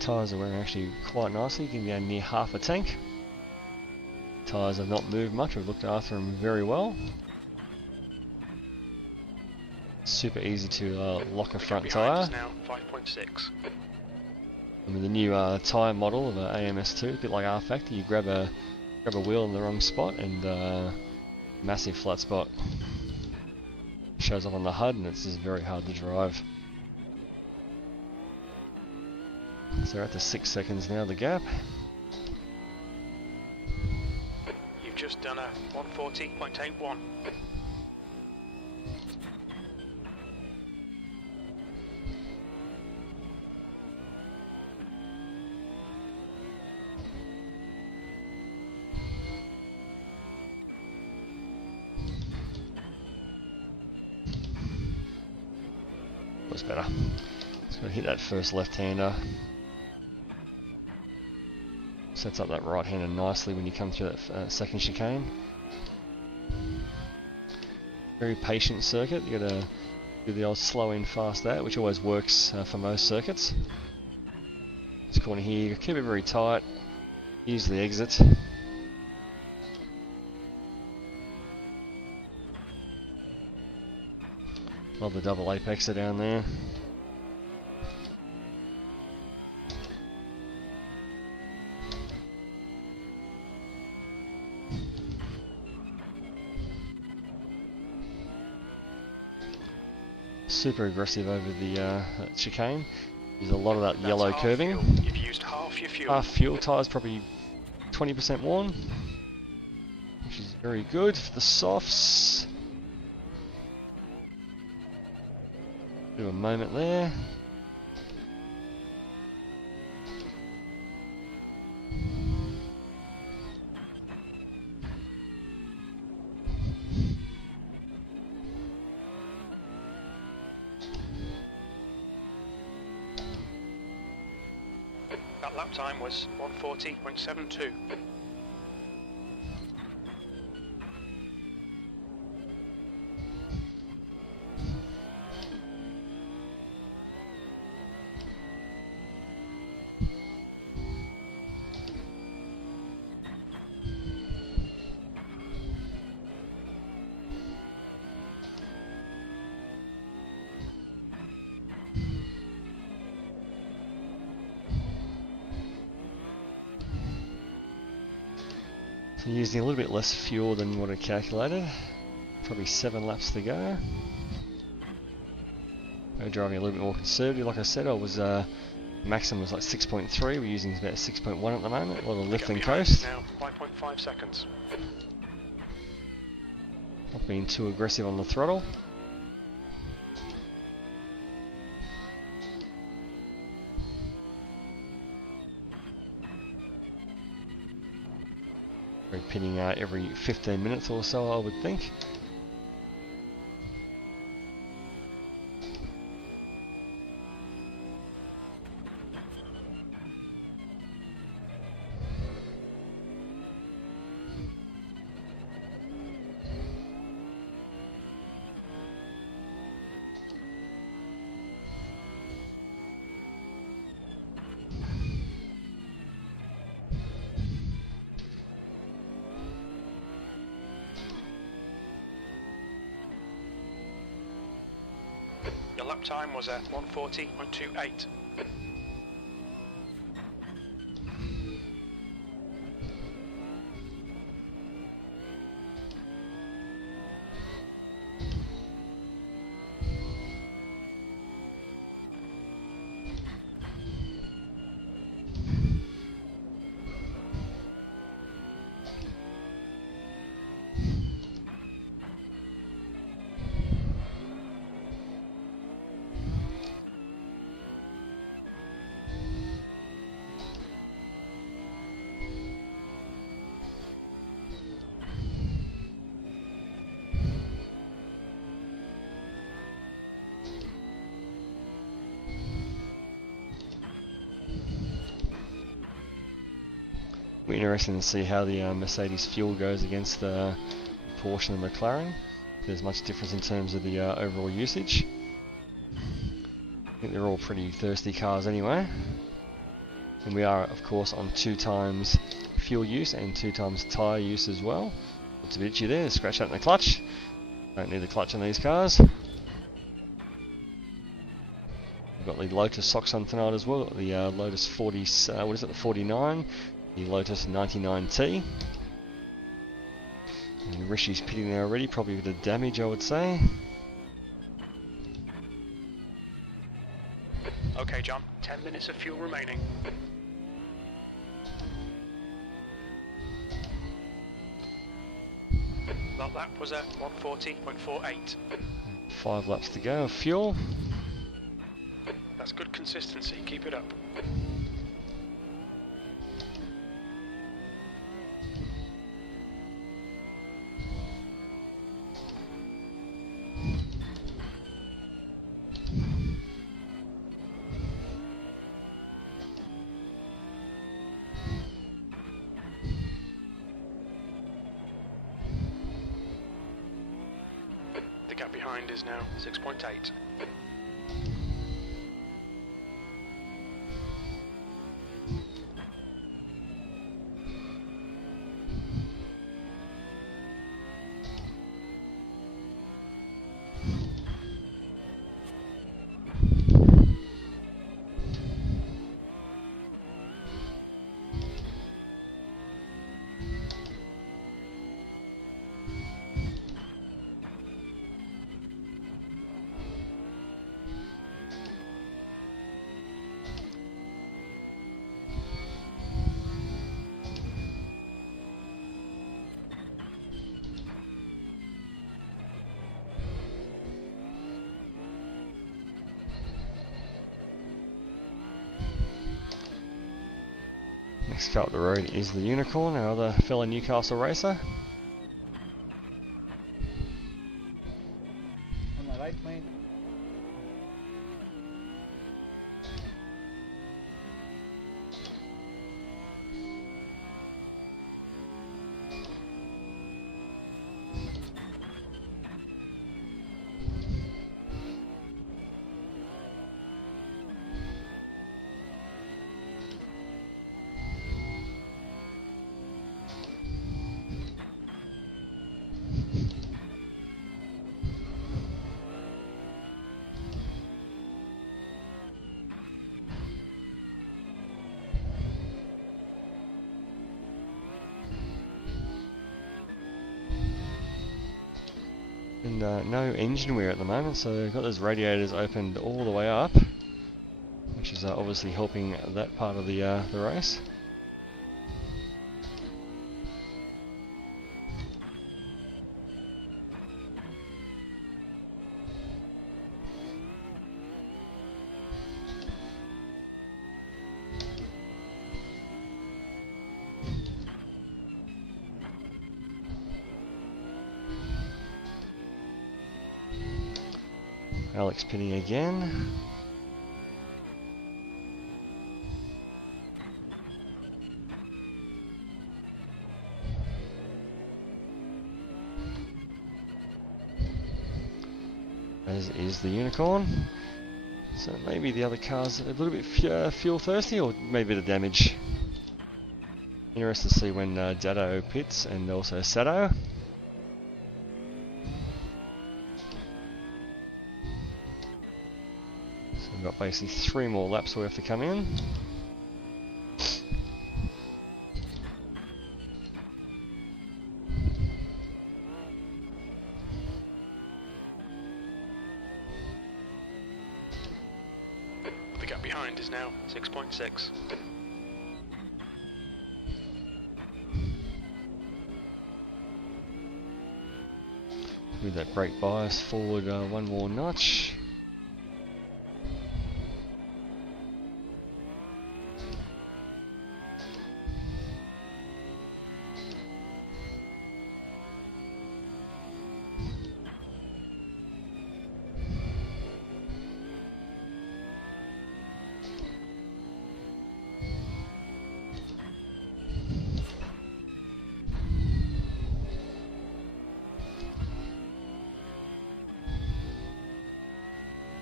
Tyres are wearing actually quite nicely, getting down near half a tank. Tyres have not moved much, we've looked after them very well. Super easy to lock a front tyre. Now 5.6. And with the new tyre model of AMS2, a bit like R Factor, you grab a wheel in the wrong spot and massive flat spot. Shows up on the HUD and it's just very hard to drive. So we're at the 6 seconds now, the gap. You've just done a 140.81. Was better. Just got to hit that first left-hander. Sets up that right-hander nicely when you come through that second chicane. Very patient circuit. You got to do the old slow in, fast out, which always works for most circuits. This corner here, keep it very tight. Use the exit. Love the double apexer down there. Super aggressive over the chicane. Use a lot of that yellow curving. Fuel. You've used half your fuel. Half fuel, tyres probably 20% worn, which is very good for the softs. Do a moment there. That lap time was 140.72. So using a little bit less fuel than what I calculated. Probably 7 laps to go. We're driving a little bit more conservative. Like I said, I was maximum was like 6.3. We're using about 6.1 at the moment. A lot of lift and coast. Now 5.5 seconds. Not being too aggressive on the throttle. Pitting every 15 minutes or so, I would think. lap time was at 1:40.28. We're interested to see how the Mercedes fuel goes against the Porsche and the McLaren. If there's much difference in terms of the overall usage. I think they're all pretty thirsty cars anyway. And we are, of course, on 2 times fuel use and 2 times tyre use as well. It's a bit itchy there, scratch out in the clutch. Don't need the clutch on these cars. Got the Lotus socks on tonight as well. The Lotus 40, what is it, the 49, the Lotus 99T. And Rishi's pitting there already, probably with the damage, I would say. Okay, John, 10 minutes of fuel remaining. That lap was at 1:40.48. 5 laps to go of fuel. That's good consistency, keep it up. The gap behind is now 6.8. Next car up the road is the Unicorn, our other fellow Newcastle racer. And no engine wear at the moment, so we've got those radiators opened all the way up, which is obviously helping that part of the race. Alex pitting again. As is the Unicorn. So maybe the other car's a little bit fuel thirsty, or maybe the damage. Interested to see when Dado pits and also Sato. We've got basically 3 more laps we have to come in. The gap behind is now 6.6. With that brake bias forward 1 more notch.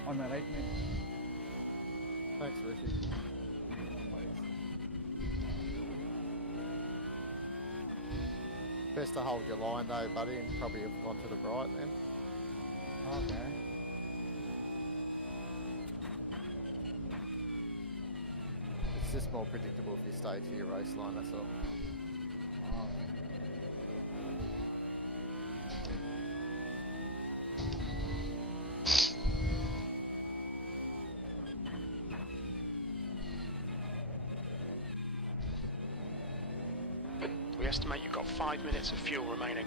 On that 8 minutes. Thanks, Richard. Best to hold your line though, buddy, and probably have gone to the right then. Okay. It's just more predictable if you stay to your race line, that's all. We estimate you've got 5 minutes of fuel remaining.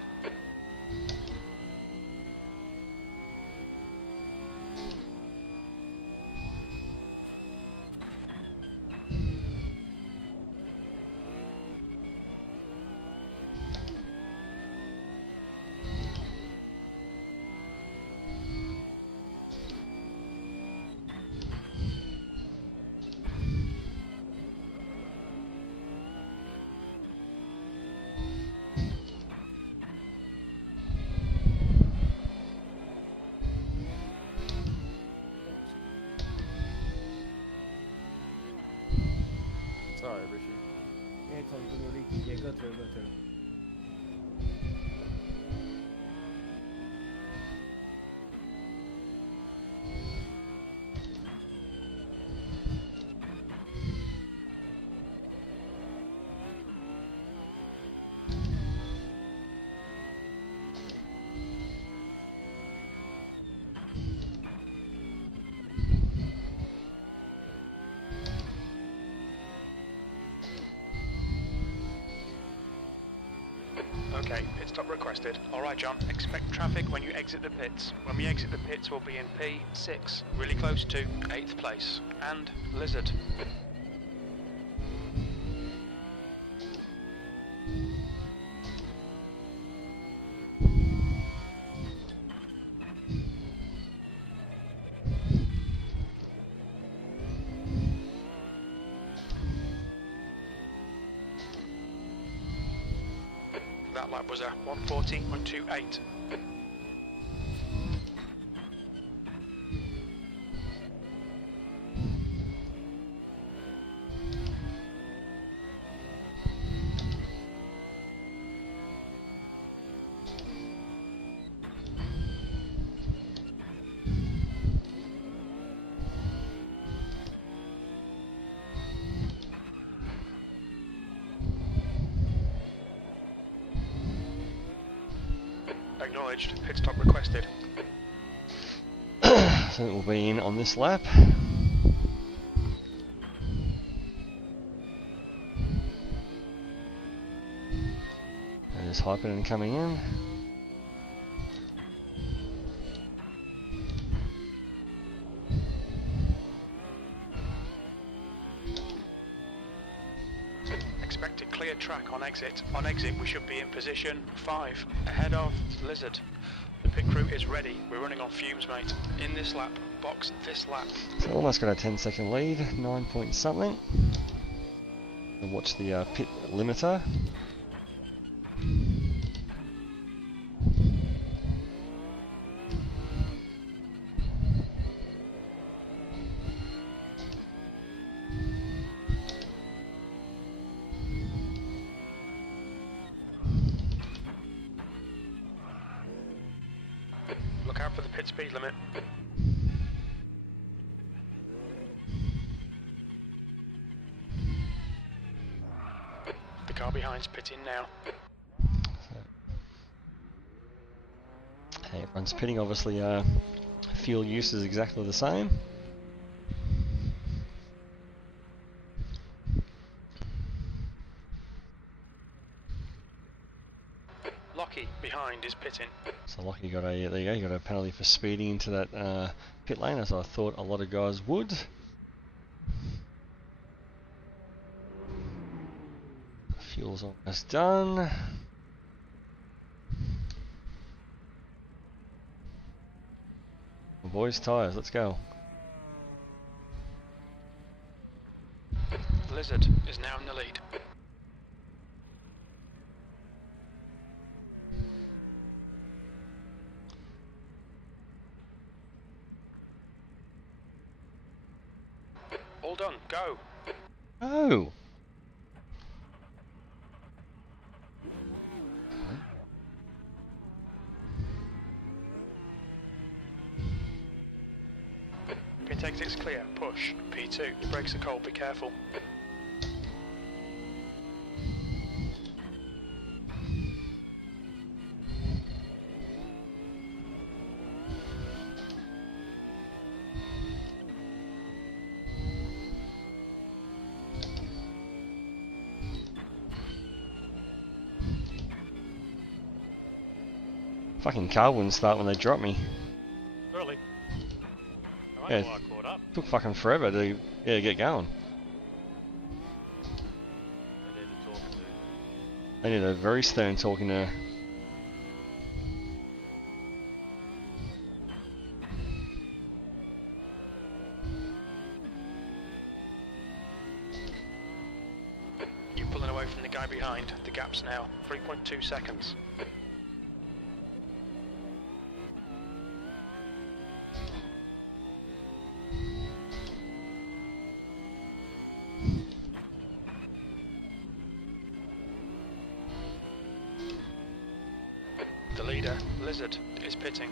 Sorry, Richard. It's on Julie. Yeah, go through, go through. Okay, pit stop requested. Alright John, expect traffic when you exit the pits. When we exit the pits we'll be in P6, really close to 8th place. And Lizard. That lap was a 1:40.128. Acknowledged. Pit stop requested. So we'll be in on this lap. There's Hyperden coming in. Expected clear track on exit. On exit we should be in position 5, ahead of Lizard. The pit crew is ready. We're running on fumes, mate. In this lap, box this lap. So almost got a 10-second lead, 9 point something. And watch the pit limiter. Look out for the pit speed limit. Pit in now. Hey, everyone's pitting. Obviously, fuel use is exactly the same. Lockie behind is pitting. So Lockie got a, there you go, you got a penalty for speeding into that pit lane, as I thought a lot of guys would. Fuel's almost done. Boys, tyres, let's go. Lizard is now in the lead. All done, go. Oh! Pit exit's clear, push. P2, the brakes are cold, be careful. Fucking car wouldn't start when they dropped me. Really? I Yeah. know why I caught up. Took fucking forever to get going. I needed talking to. I need a very stern talking to. You're pulling away from the guy behind. The gap's now 3.2 seconds. The leader, Lizard, is pitting.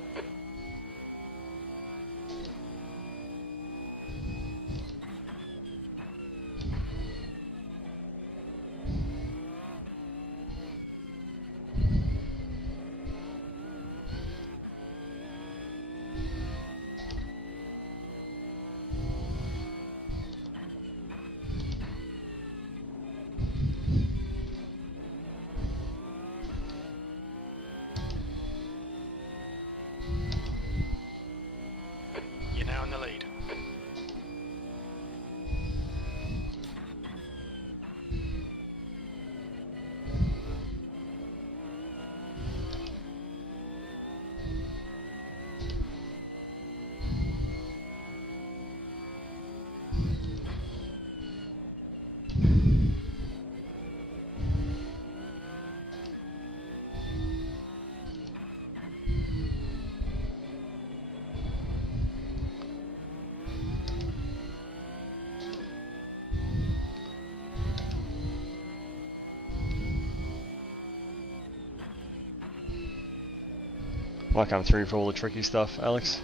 You're now in the lead. Might come through for all the tricky stuff, Alex.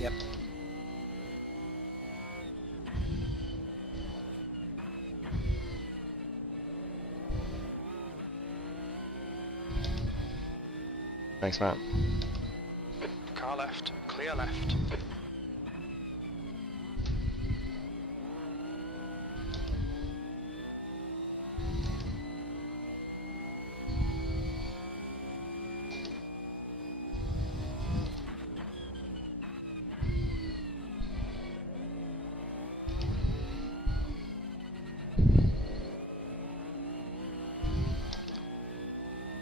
Yep. Thanks, Matt. Car left, clear left.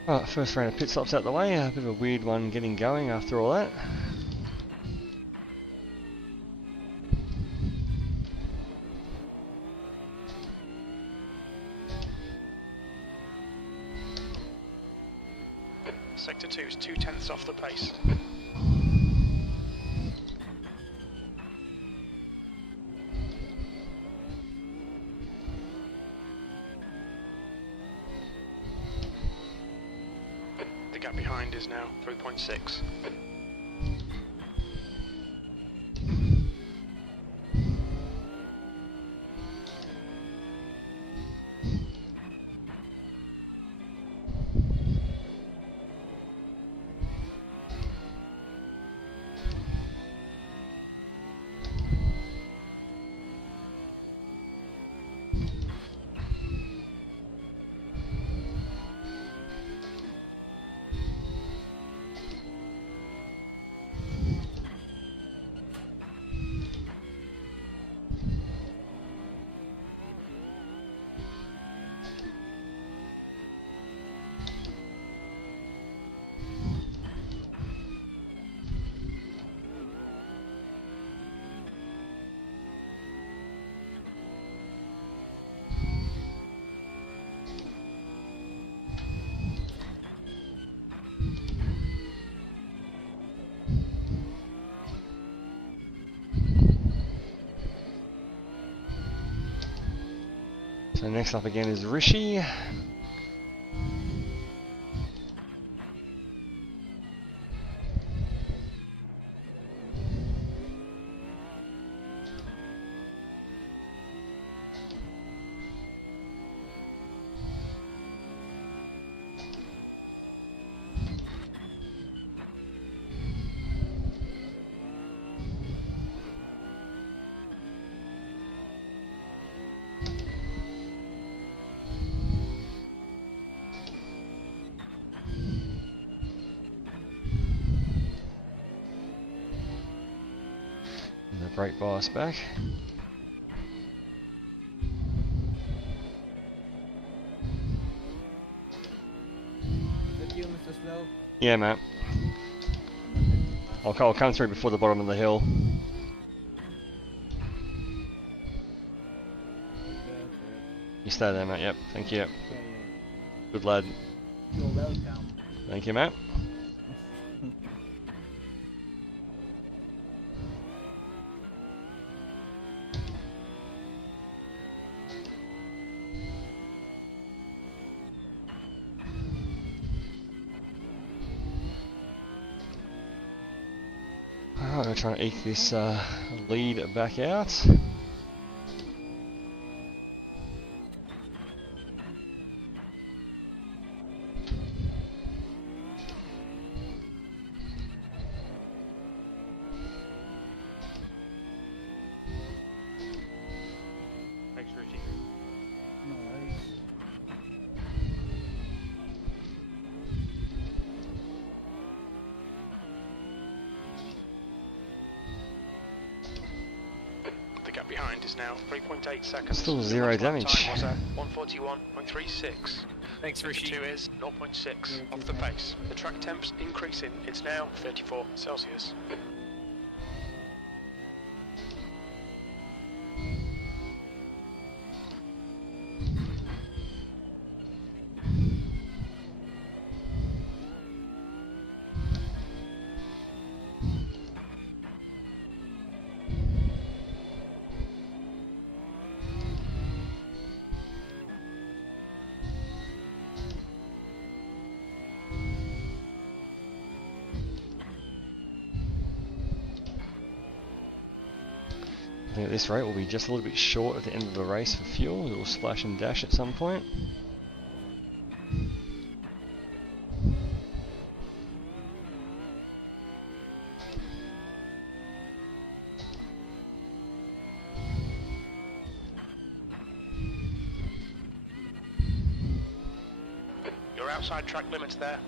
Right, first round of pit stops out the way. A bit of a weird one getting going after all that. Sector 2 is 2/10 off the pace. The gap behind is now 3.6. So next up again is Rishi. Brake bias back. Yeah, mate. I'll come through before the bottom of the hill. You stay there, mate. Yep. Thank you. Good lad. You're welcome. Thank you, mate. Alright, I'm trying to eke this lead back out. Thanks, Richie. The gap behind is now 3.8 seconds. Still The zero last lap damage. Time was 141.36. Thanks, Rishi. 2 is 0.6 off the pace. The track temp's increasing. It's now 34 Celsius. I think at this rate we'll be just a little bit short at the end of the race for fuel. A little splash and dash at some point. You're outside track limits there.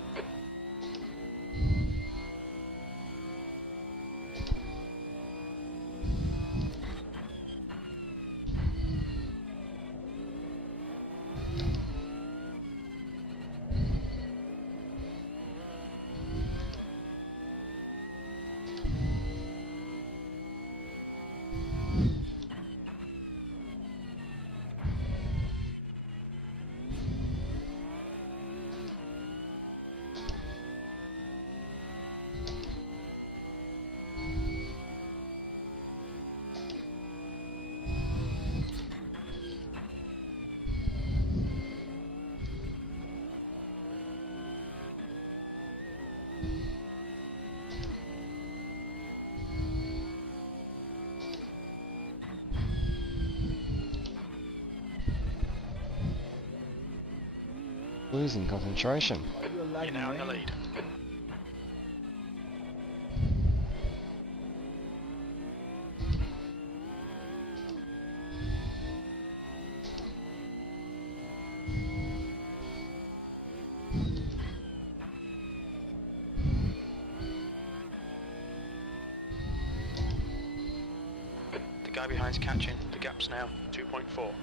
Losing concentration. You're now in the lead. The guy behind's catching. The gap's now 2.4.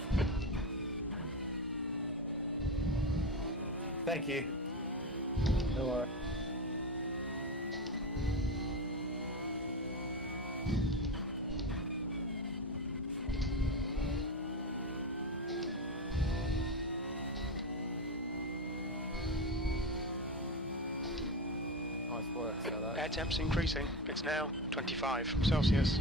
Thank you. No worries. Nice work, Salo. Air temp's increasing. It's now 25 Celsius.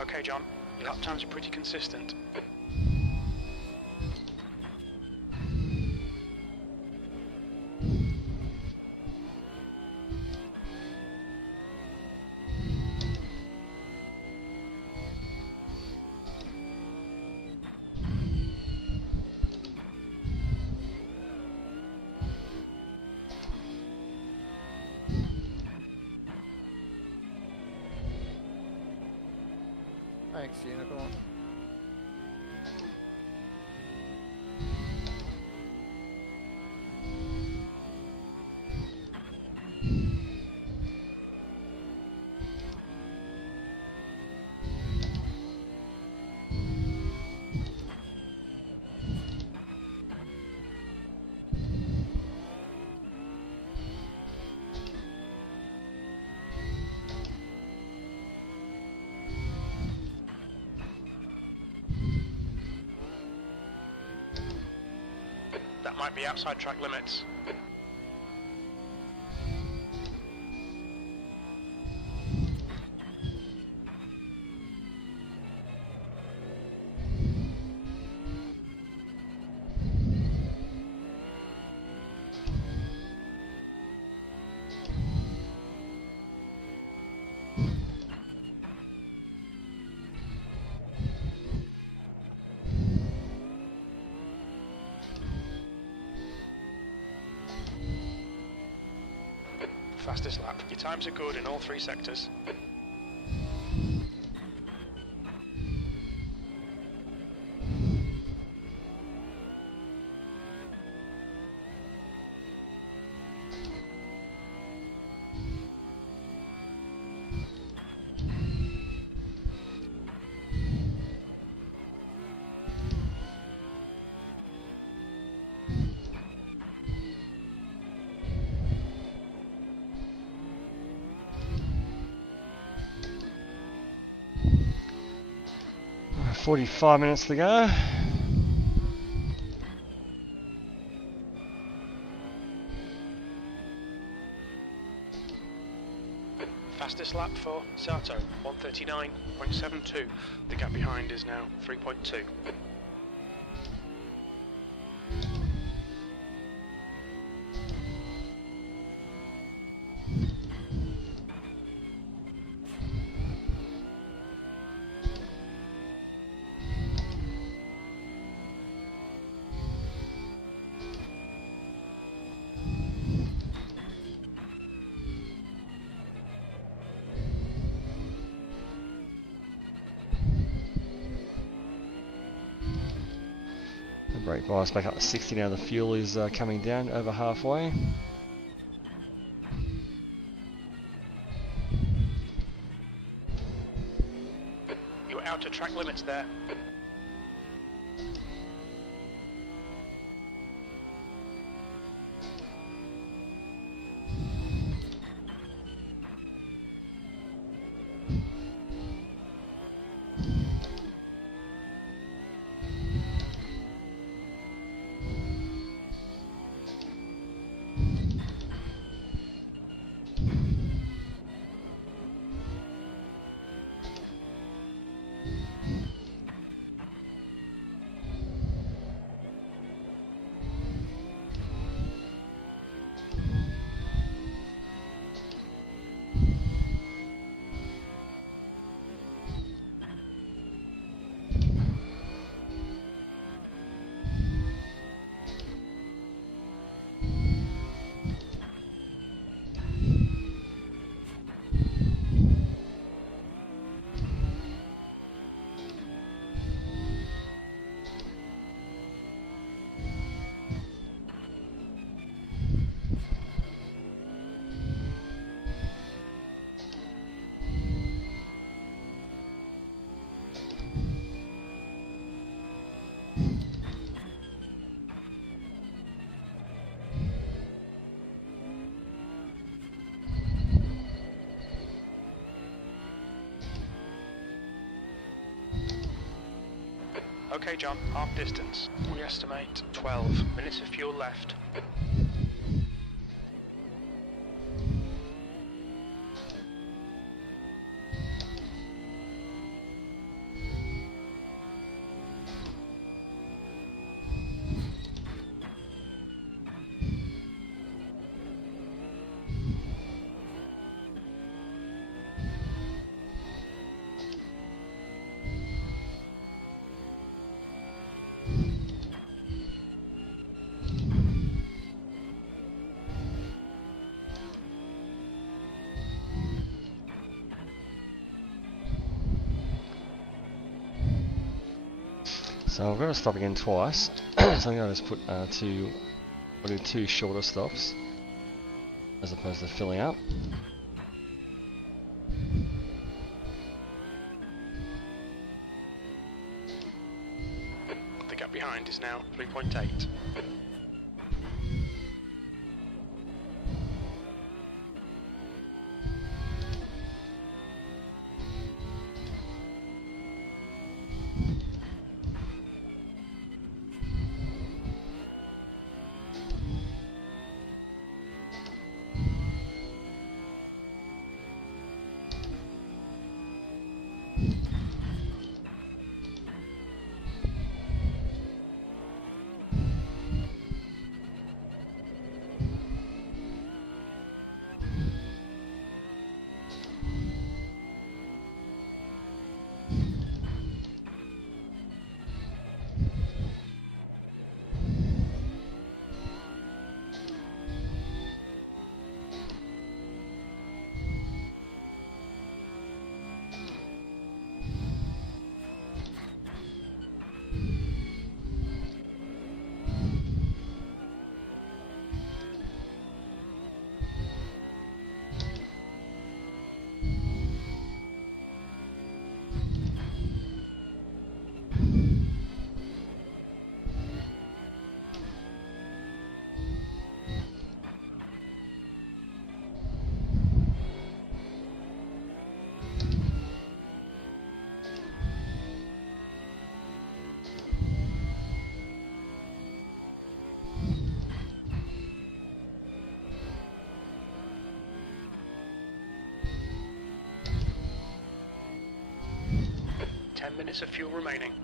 Okay, John. Lap times are pretty consistent. Thanks, Unicorn. That might be outside track limits. Fastest lap. Your times are good in all three sectors. Alright, 45 minutes to go. Fastest lap for Sato, 1:39.72. The gap behind is now 3.2. Brake bias back up to 60 now. The fuel is coming down over halfway. You're out of track limits there. Okay, John, half distance. We estimate 12 minutes of fuel left. So I've got to stop again twice. So I think I'll just put we'll do 2 shorter stops as opposed to filling up. The gap behind is now 3.8. Minutes of fuel remaining.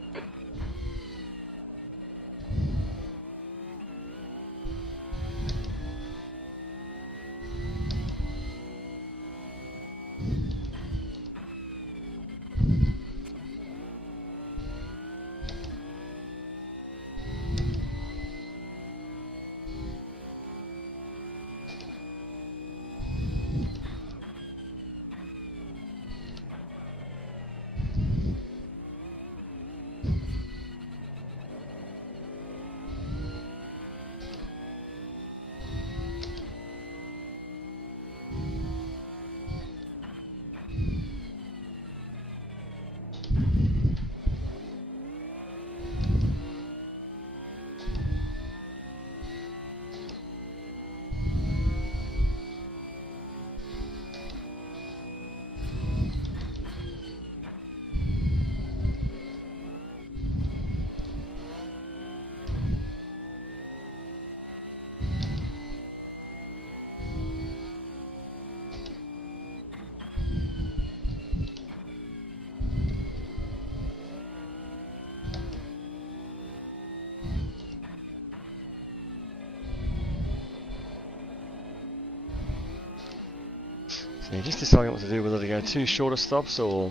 So you're just deciding what to do, whether to go 2 shorter stops or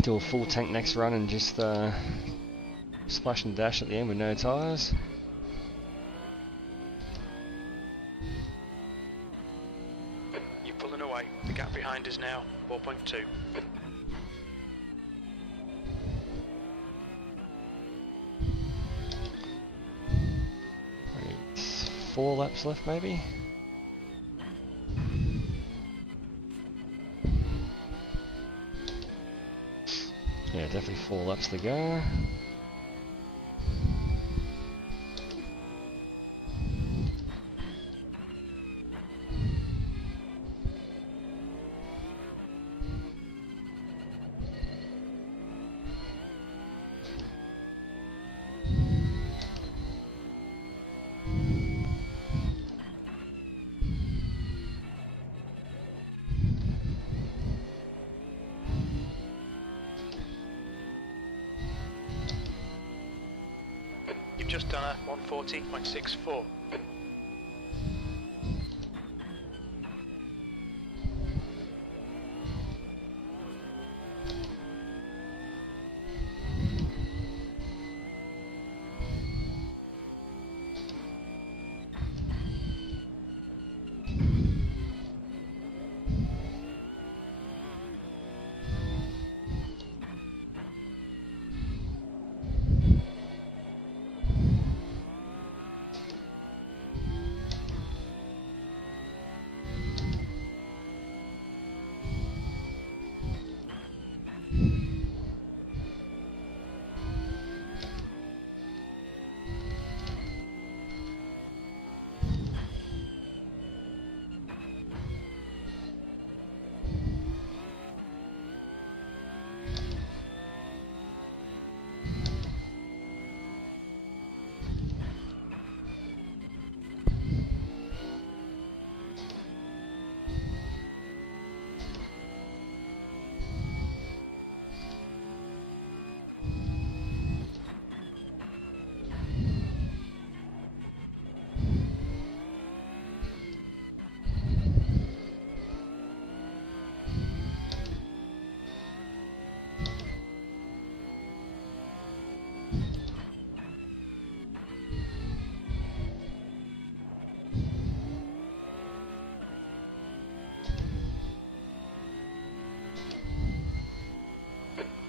do a full tank next run and just splash and dash at the end with no tyres. You're pulling away. The gap behind is now 4.2. Right, 4 laps left maybe? Yeah, definitely 4 laps to go. You've just done a 140.64.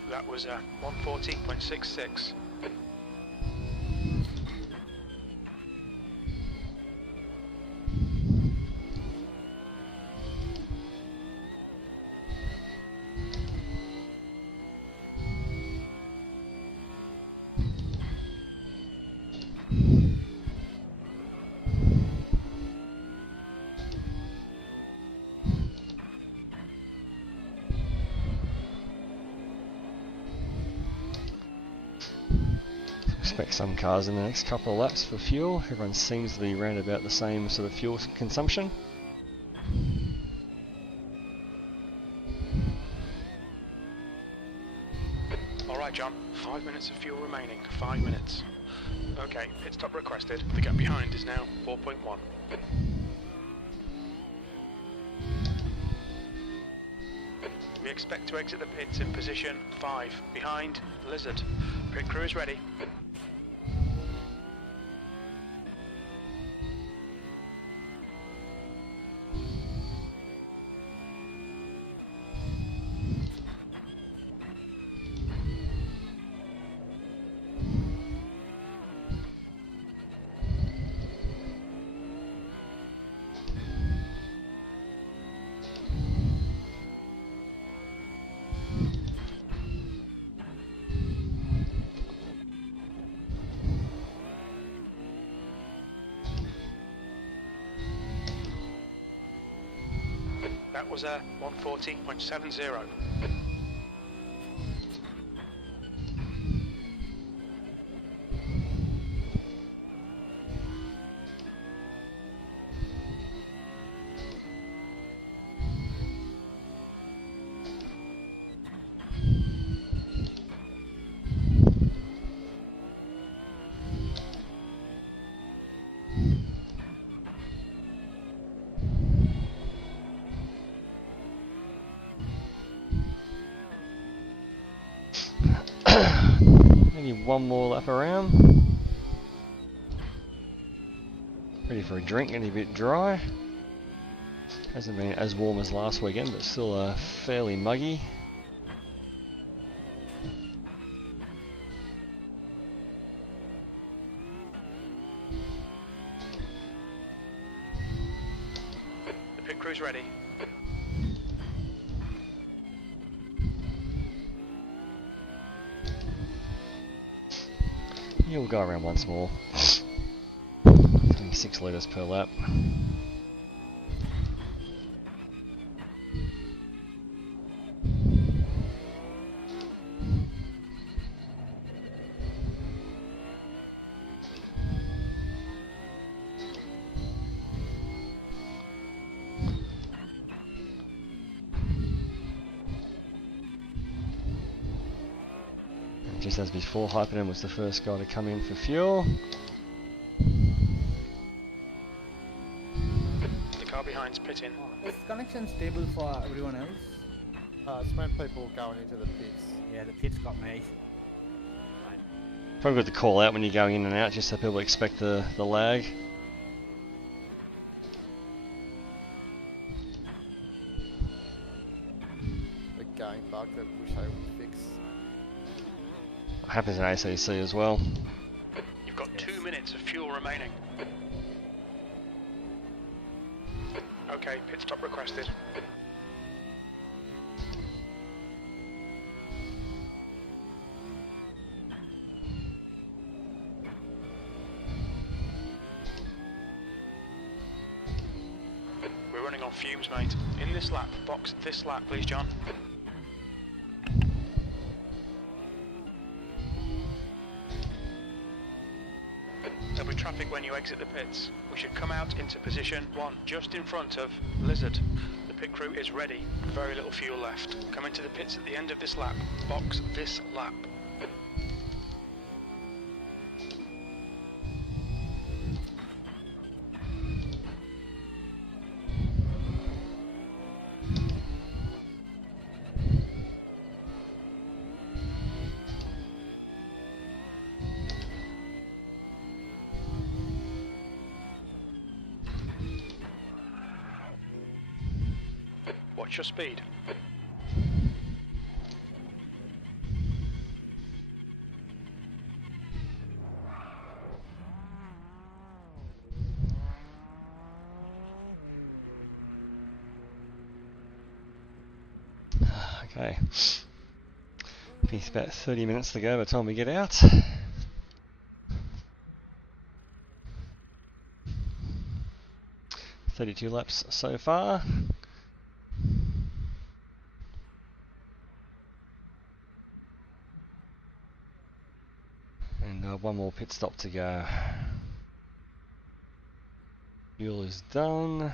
That was 114.66. Expect some cars in the next couple of laps for fuel. Everyone seems to be around about the same sort of fuel consumption. Alright John, 5 minutes of fuel remaining, 5 minutes. Okay, pit stop requested. The gap behind is now 4.1. We expect to exit the pits in position 5, behind Lizard. Pit crew is ready. That was 114.70. Maybe one more lap around. Ready for a drink, getting a bit dry. Hasn't been as warm as last weekend, but still fairly muggy. The pit crew's ready. You'll go around once more. 6 litres per lap. Just as before, Hyperden was the first guy to come in for fuel. The car behind's pitting. Is connection stable for everyone else? It's when people going into the pits. Yeah, the pit's got me. Probably good to call out when you're going in and out, just so people expect the lag. The game bug that we wish they would fix. Happens in ACC as well. You've got 2 minutes of fuel remaining. Okay, pit stop requested. fumes, mate. In this lap, box this lap, please, John. There'll be traffic when you exit the pits. We should come out into position 1, just in front of Lizard. The pit crew is ready. Very little fuel left. Come into the pits at the end of this lap. Box this lap. Watch your speed. Okay. It's about 30 minutes to go by the time we get out. $32 laps so far. And one more pit stop to go. Fuel is done.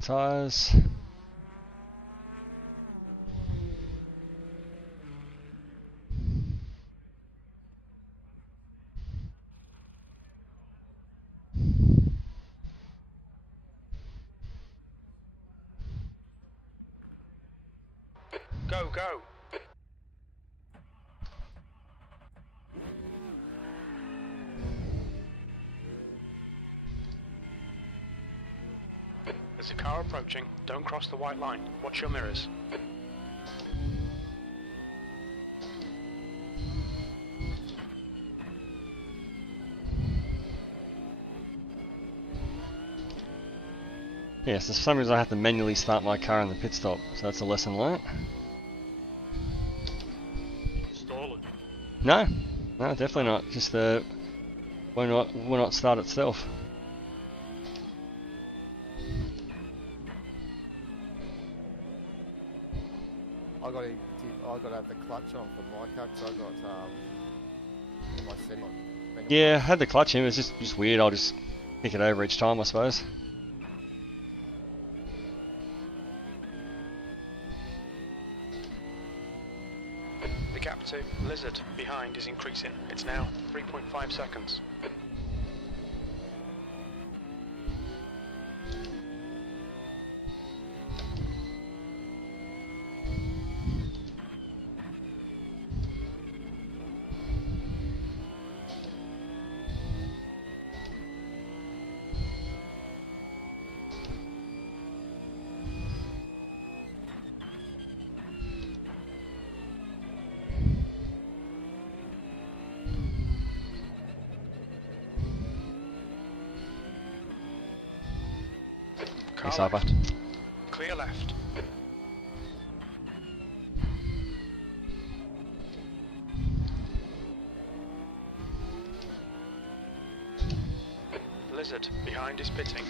Tyres. Go, go. There's a car approaching. Don't cross the white line. Watch your mirrors. Yes, for some reason I have to manually start my car in the pit stop, so that's a lesson learnt. Install it. No, no, definitely not. Just will not start itself. I got to have the clutch on for my car because I got my setting. Yeah, I had the clutch in. It's just weird. I'll just pick it over each time, I suppose. The gap to Lizard behind is increasing. It's now 3.5 seconds. Thanks, Car Harper. left. Clear left. Lizard behind is pitting.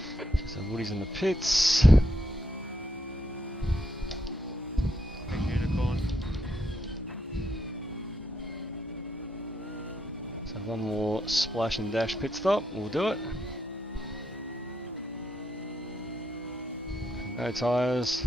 So Woody's in the pits. Big unicorn. So one more splash and dash pit stop. We'll do it. No tyres.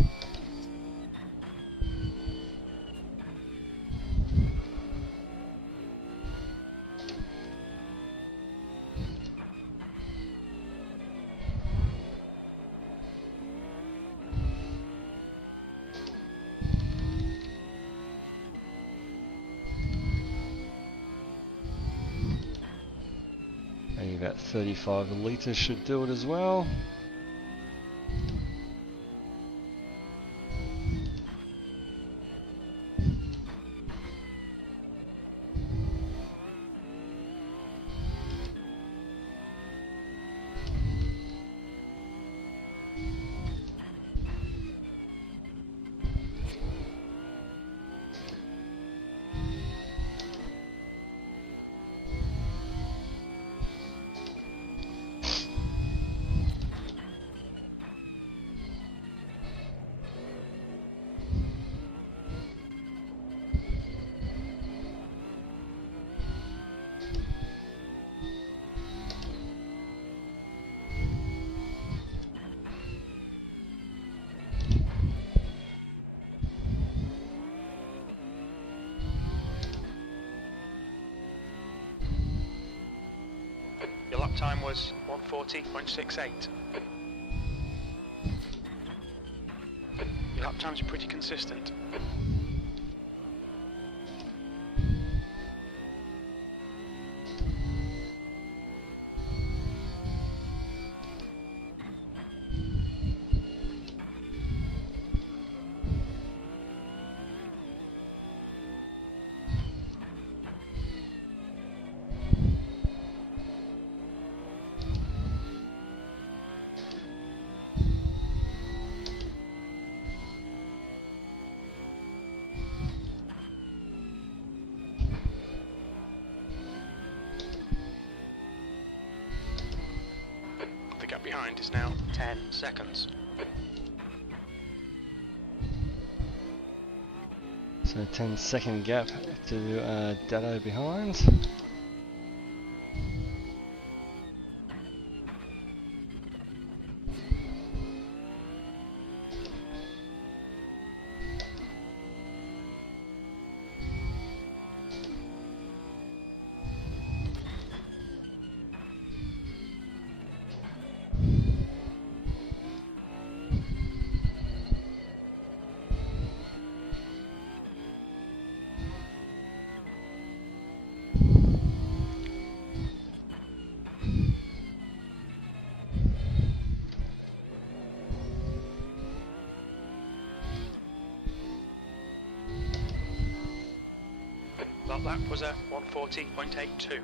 Maybe about 35 litres should do it as well. time was 1:40.68. Lap times are pretty consistent. The gap behind is now 10 seconds. So 10-second gap to Dado behind. That lap was at 1:40.82.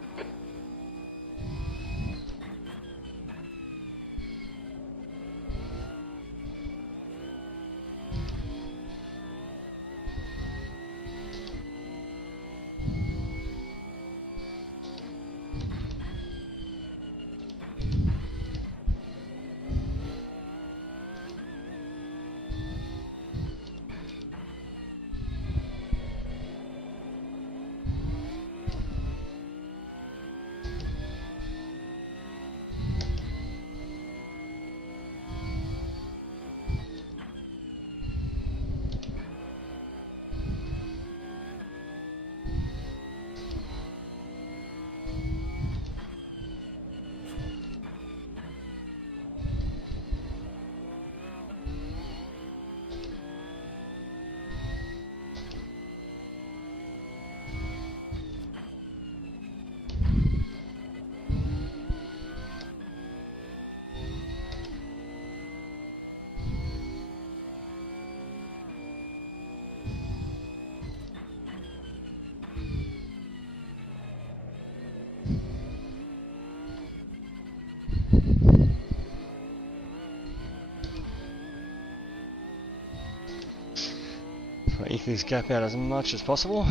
Eke this gap out as much as possible,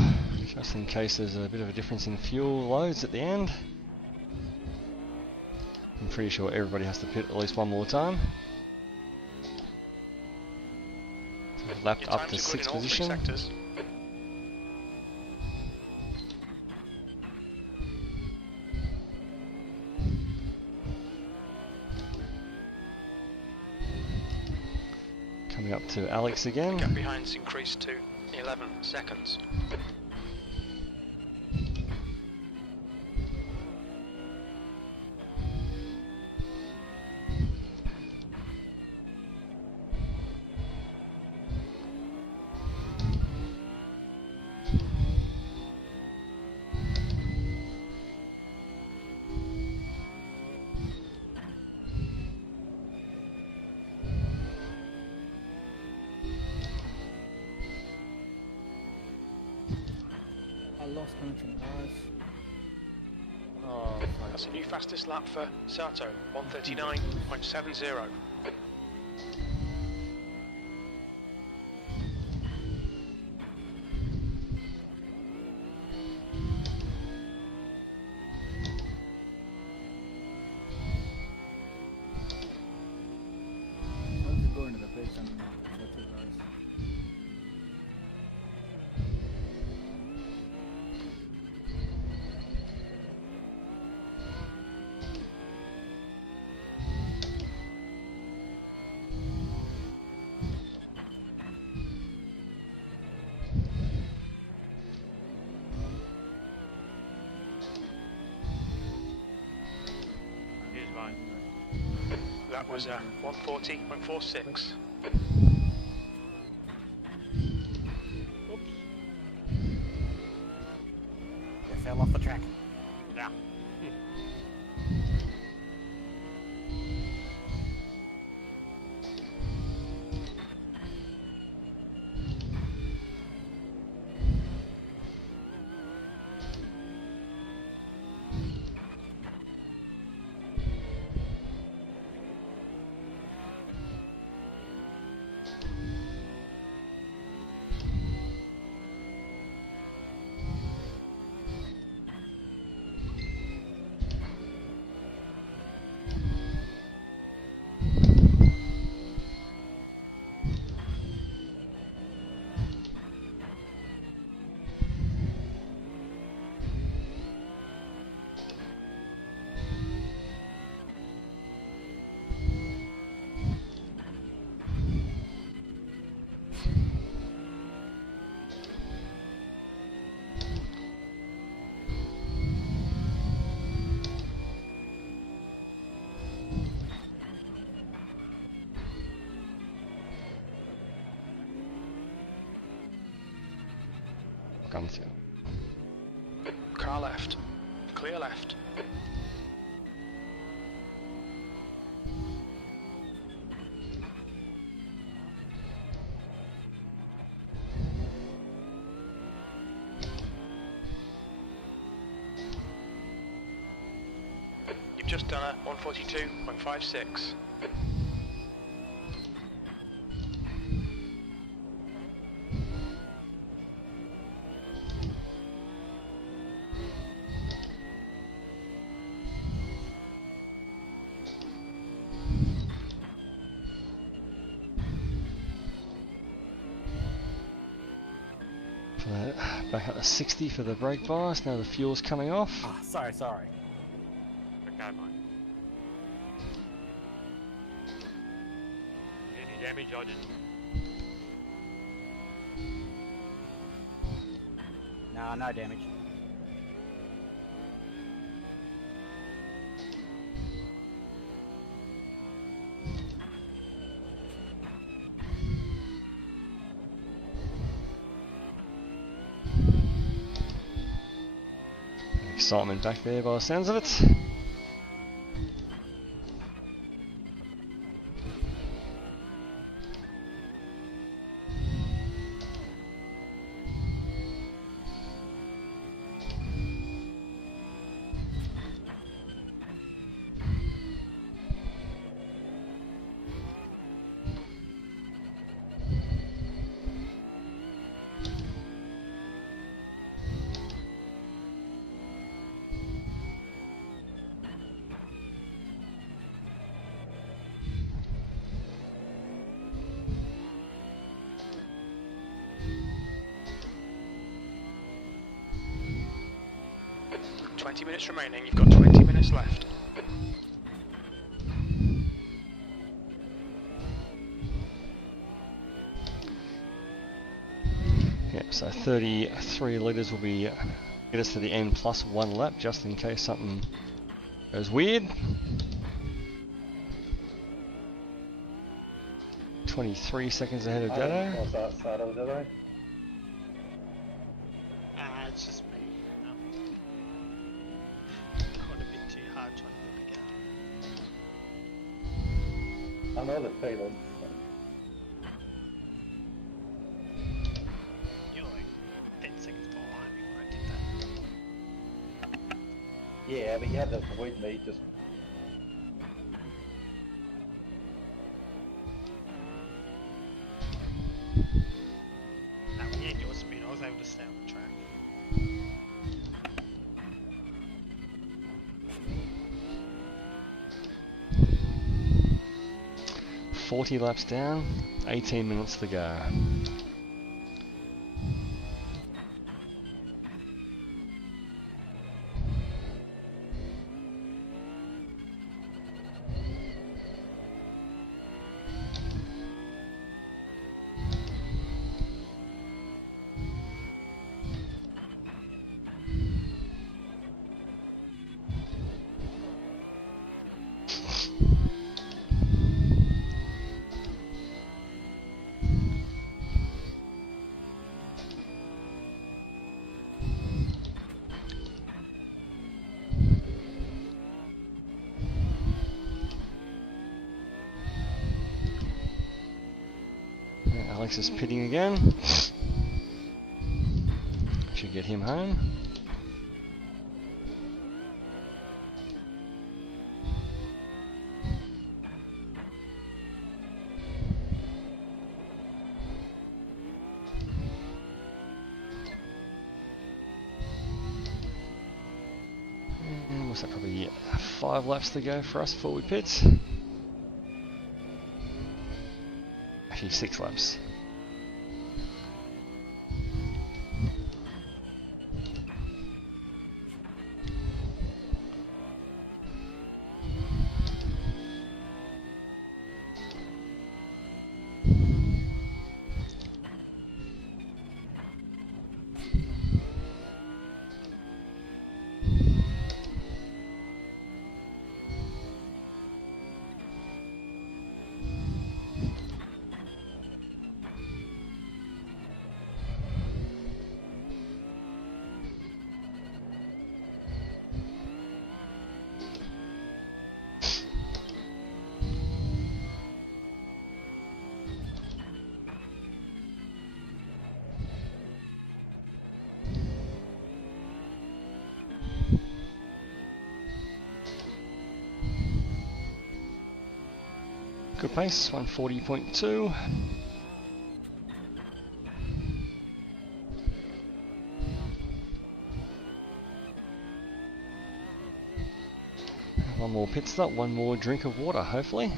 just in case there's a bit of a difference in fuel loads at the end. I'm pretty sure everybody has to pit at least one more time. So we've lapped up to 6th position. Coming up to Alex again. The gap behind's increased to 11 seconds. That's a new fastest lap for Sato, 1:39.70. was 140.46. It fell off the track. Yeah. Come through. Car left. Clear left. You've just done a 142.56. Back up to 60 for the brake bias. Now the fuel's coming off. Oh, sorry. Okay, mate. Any damage? I didn't. No damage. Excitement back there by the sounds of it. Minutes remaining, you've got 20 minutes left. Yep, so 33 litres will be get us to the end plus 1 lap, just in case something goes weird. 23 seconds ahead of Dado. What's that side of the other? It's just me. Got a bit too hard trying to pick out. I know the failure. You're like 10 seconds behind me when I did that. Yeah, but you had to avoid me just. When you had your speed, I was able to stay on the track. 40 laps down, 18 minutes to go. Alex is pitting again. Should get him home. What's that, probably 5 laps to go for us before we pit? Actually 6 laps. Good pace, 140.2. One more pit stop, one more drink of water, hopefully.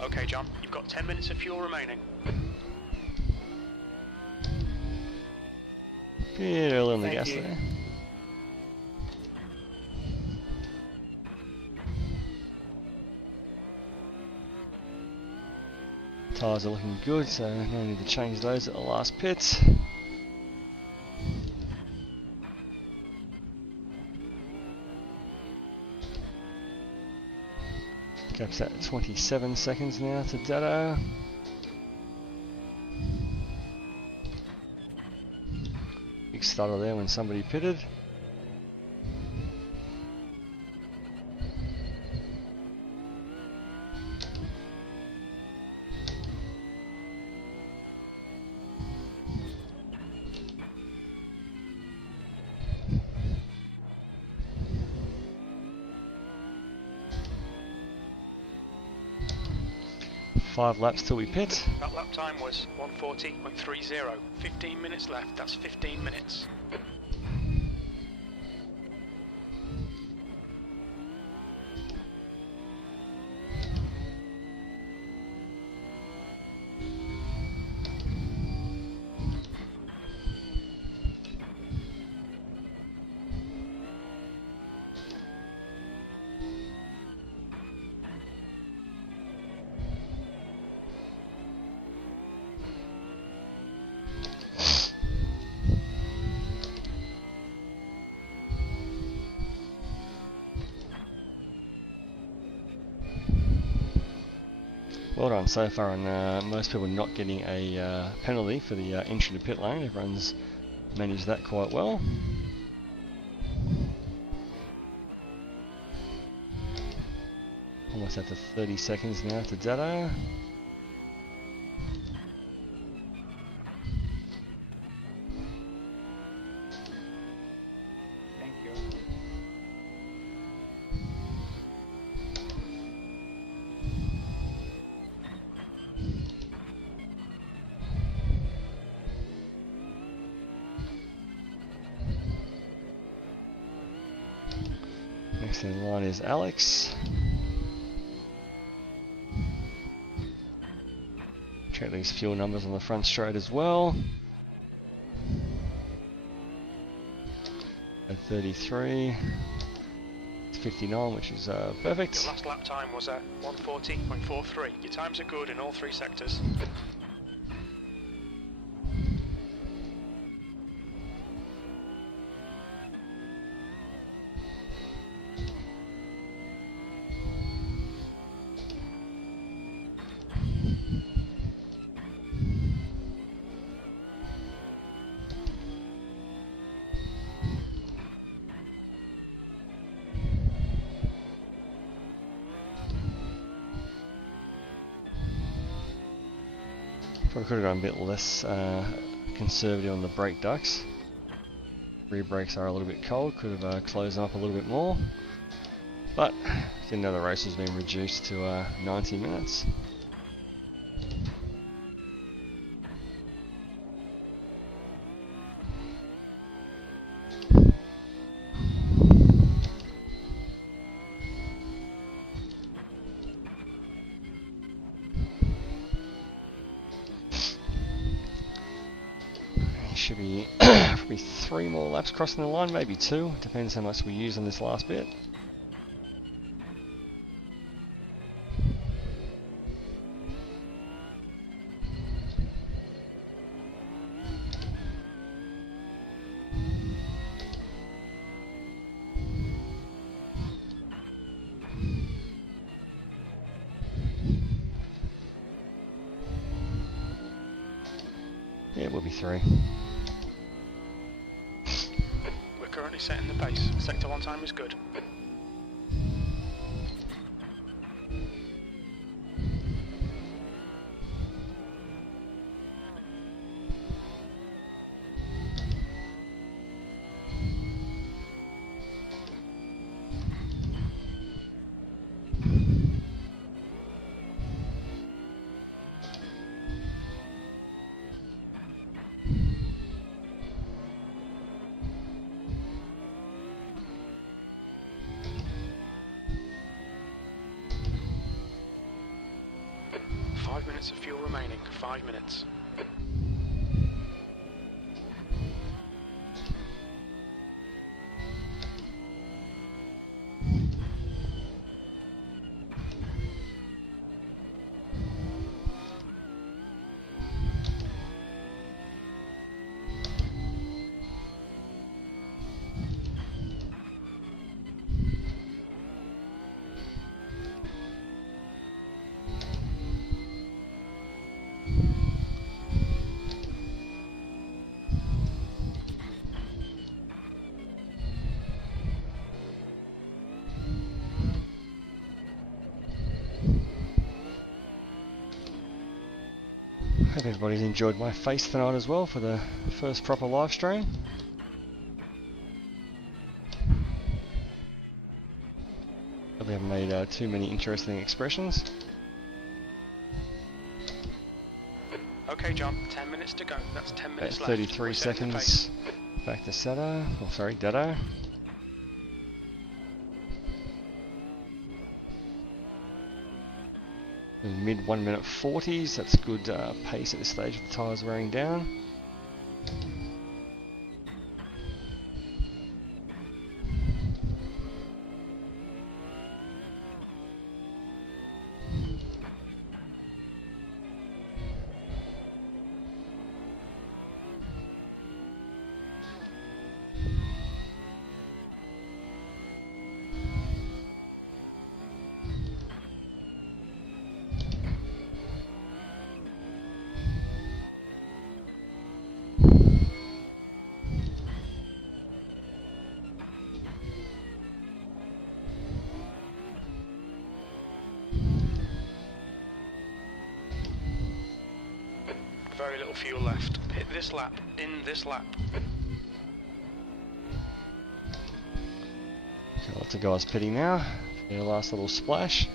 Okay, John, you've got 10 minutes of fuel remaining. Bit early on the Thank gas you. there. Tyres are looking good, so no need to change those at the last pit. Gaps at 27 seconds now to Dado. Big stutter there when somebody pitted. Five laps till we pit. That lap time was 140.30. 15 minutes left, that's 15 minutes. Well done so far, and most people not getting a penalty for the entry to pit lane. Everyone's managed that quite well. Almost at the 30 seconds now to Dado. Thank you. Next in line is Alex. Check these fuel numbers on the front straight as well. At 33. It's 59, which is perfect. Your last lap time was at 140.43. Your times are good in all three sectors. Probably could have gone a bit less conservative on the brake ducts. Rear brakes are a little bit cold, could have closed up a little bit more. But didn't know the race was being reduced to 90 minutes. Should be probably 3 more laps crossing the line, maybe 2, depends how much we use on this last bit. Yeah, it will be 3. We're currently setting the pace. Sector 1 time is good. Of fuel remaining, 5 minutes. Hope everybody's enjoyed my face tonight as well for the first proper live stream. Probably haven't made too many interesting expressions. Okay, John, 10 minutes to go. That's 10 minutes About left. 33 We're setting the seconds pace. back to Seta, oh sorry, Dado. Mid 1 minute 40s, that's good pace at this stage with the tyres wearing down. Very little fuel left. Hit this lap, in this lap. Lots of guys pitting now. Their last little splash.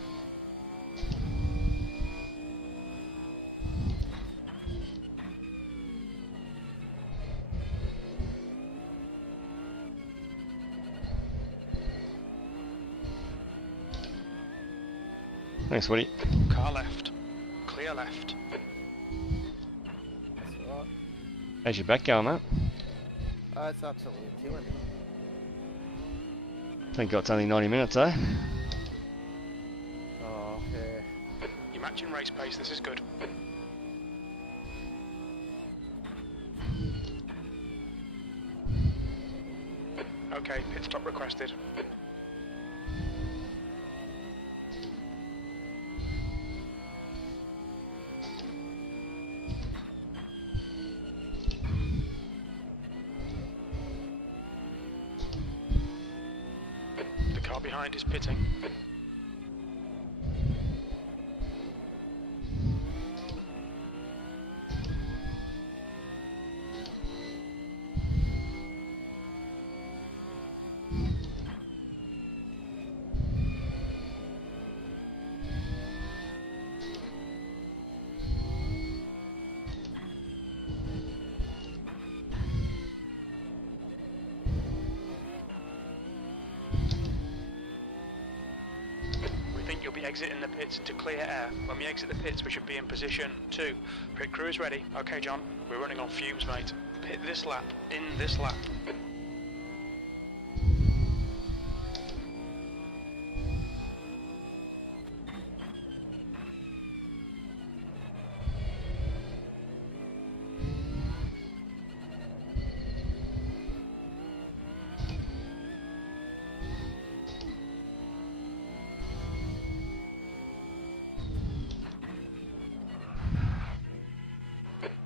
Thanks, Woody. Car left. Clear left. How's your back going, mate? It's absolutely killing it. Thank God it's only 90 minutes, eh? Oh, yeah. You're matching race pace, this is good. Okay, pit stop requested. The car behind is pitting. exiting the pits to clear air. When we exit the pits, we should be in position 2. Pit crew is ready. Okay, John, we're running on fumes, mate. Pit this lap, in this lap.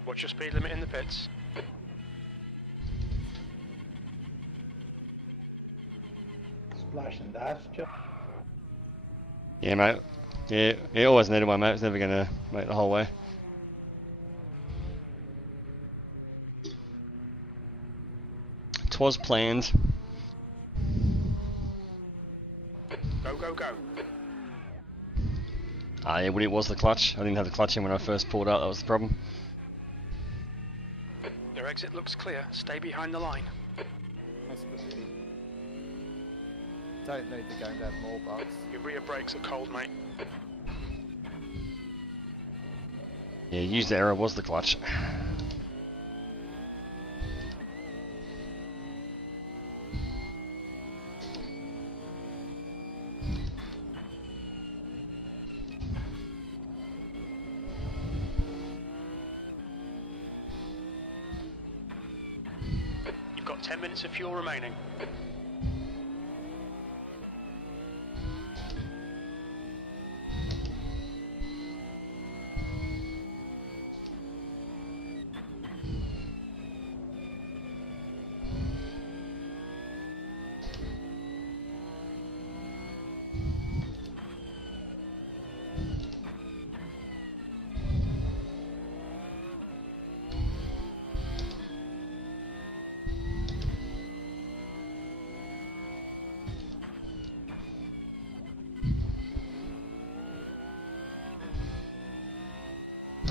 What's your speed limit in the pits? Splash and dash, John. Yeah, mate. Yeah, always needed one, mate. It's never gonna make the whole way. Twas planned. Go, go, go. Ah, yeah, when it was the clutch. I didn't have the clutch in when I first pulled out. That was the problem. Your exit looks clear. Stay behind the line. Don't need to go that more, Bugs. Your rear brakes are cold, mate. Yeah, used error was the clutch. You've got 10 minutes of fuel remaining.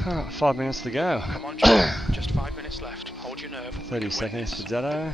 Oh, 5 minutes to go. Come on, John. Just 5 minutes left. Hold your nerve. 30 seconds to Dado.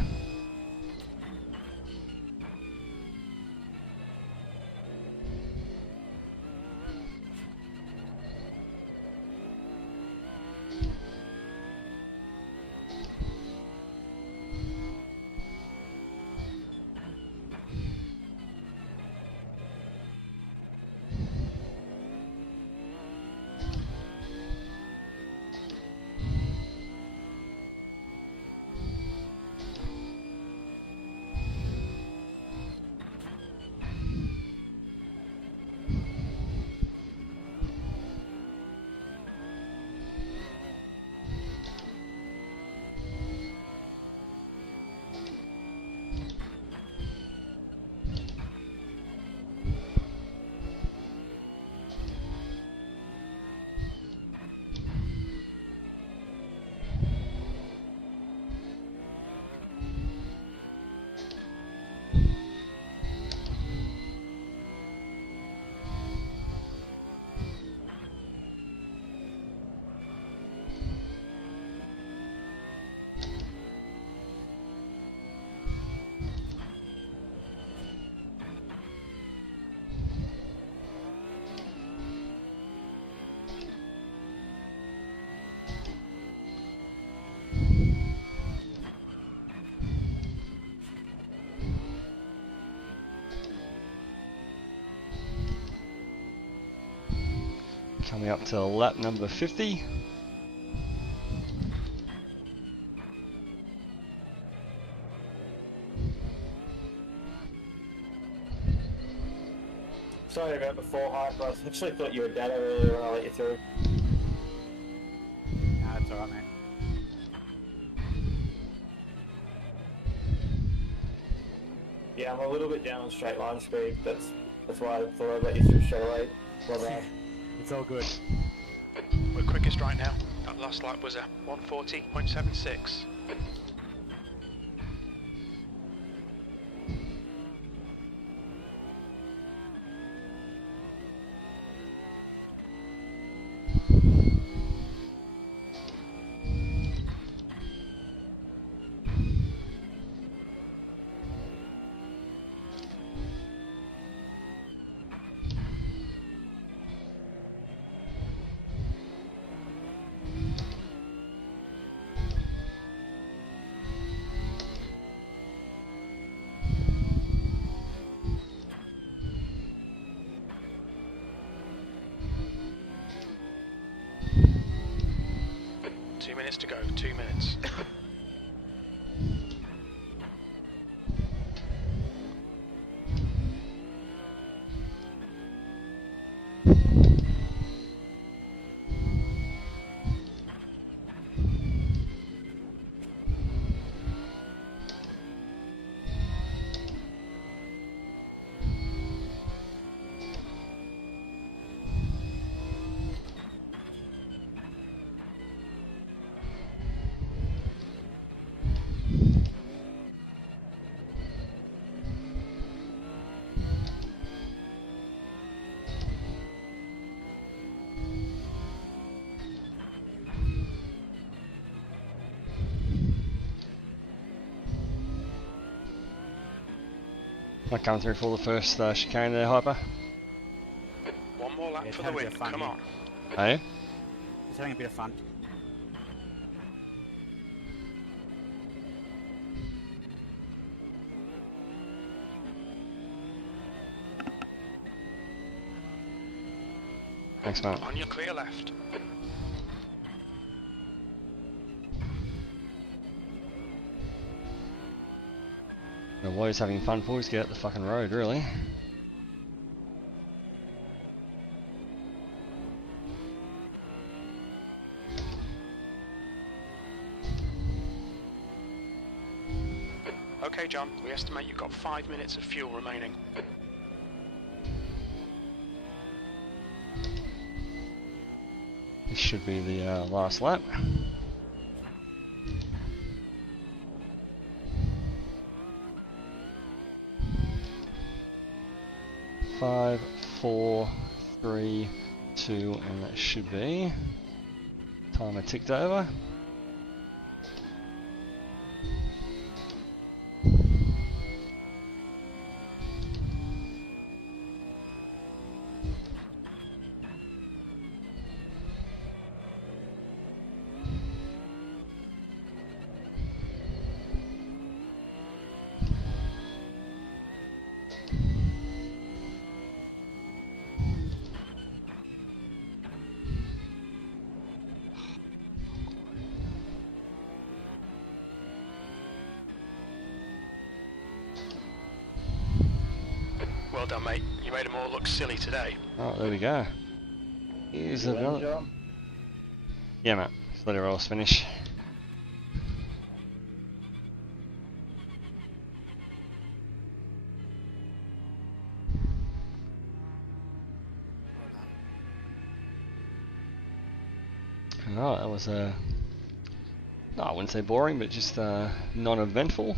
Coming up to lap number 50. Sorry about before, hype. I actually thought you were Dado earlier when I let you through. Nah, that's alright, man. Yeah, I'm a little bit down on straight line speed. That's why I thought I'd let you through straight away. Well done. It's all good. We're quickest right now. That last lap was at 140.76. minutes to go. 2 minutes. Not coming through for the first chicane there, Hyper. One more lap for the win. Come on. Hey? It's having a bit of fun. Thanks, mate. On your clear left. What he's having fun for is get out the fucking road, really. Okay, John, we estimate you've got 5 minutes of fuel remaining. This should be the last lap. Five, 4, 3, 2, and that should be. Timer ticked over. Well done, mate. You made them all look silly today. Oh, there we go. Here's another. Yeah, mate. Just let everyone else finish. Alright, that was no, I wouldn't say boring, but just non-eventful.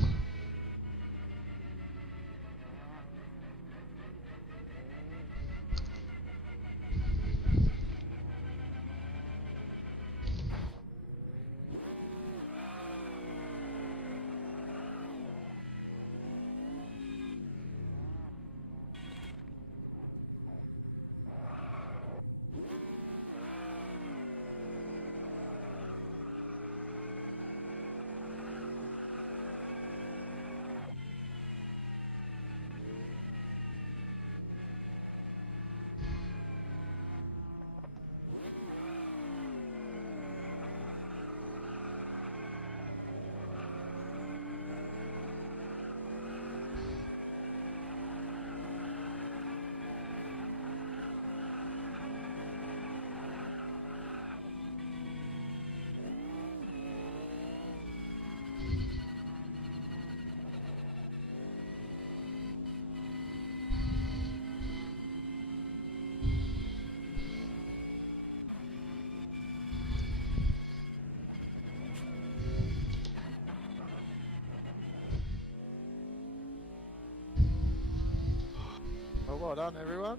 Well done, everyone.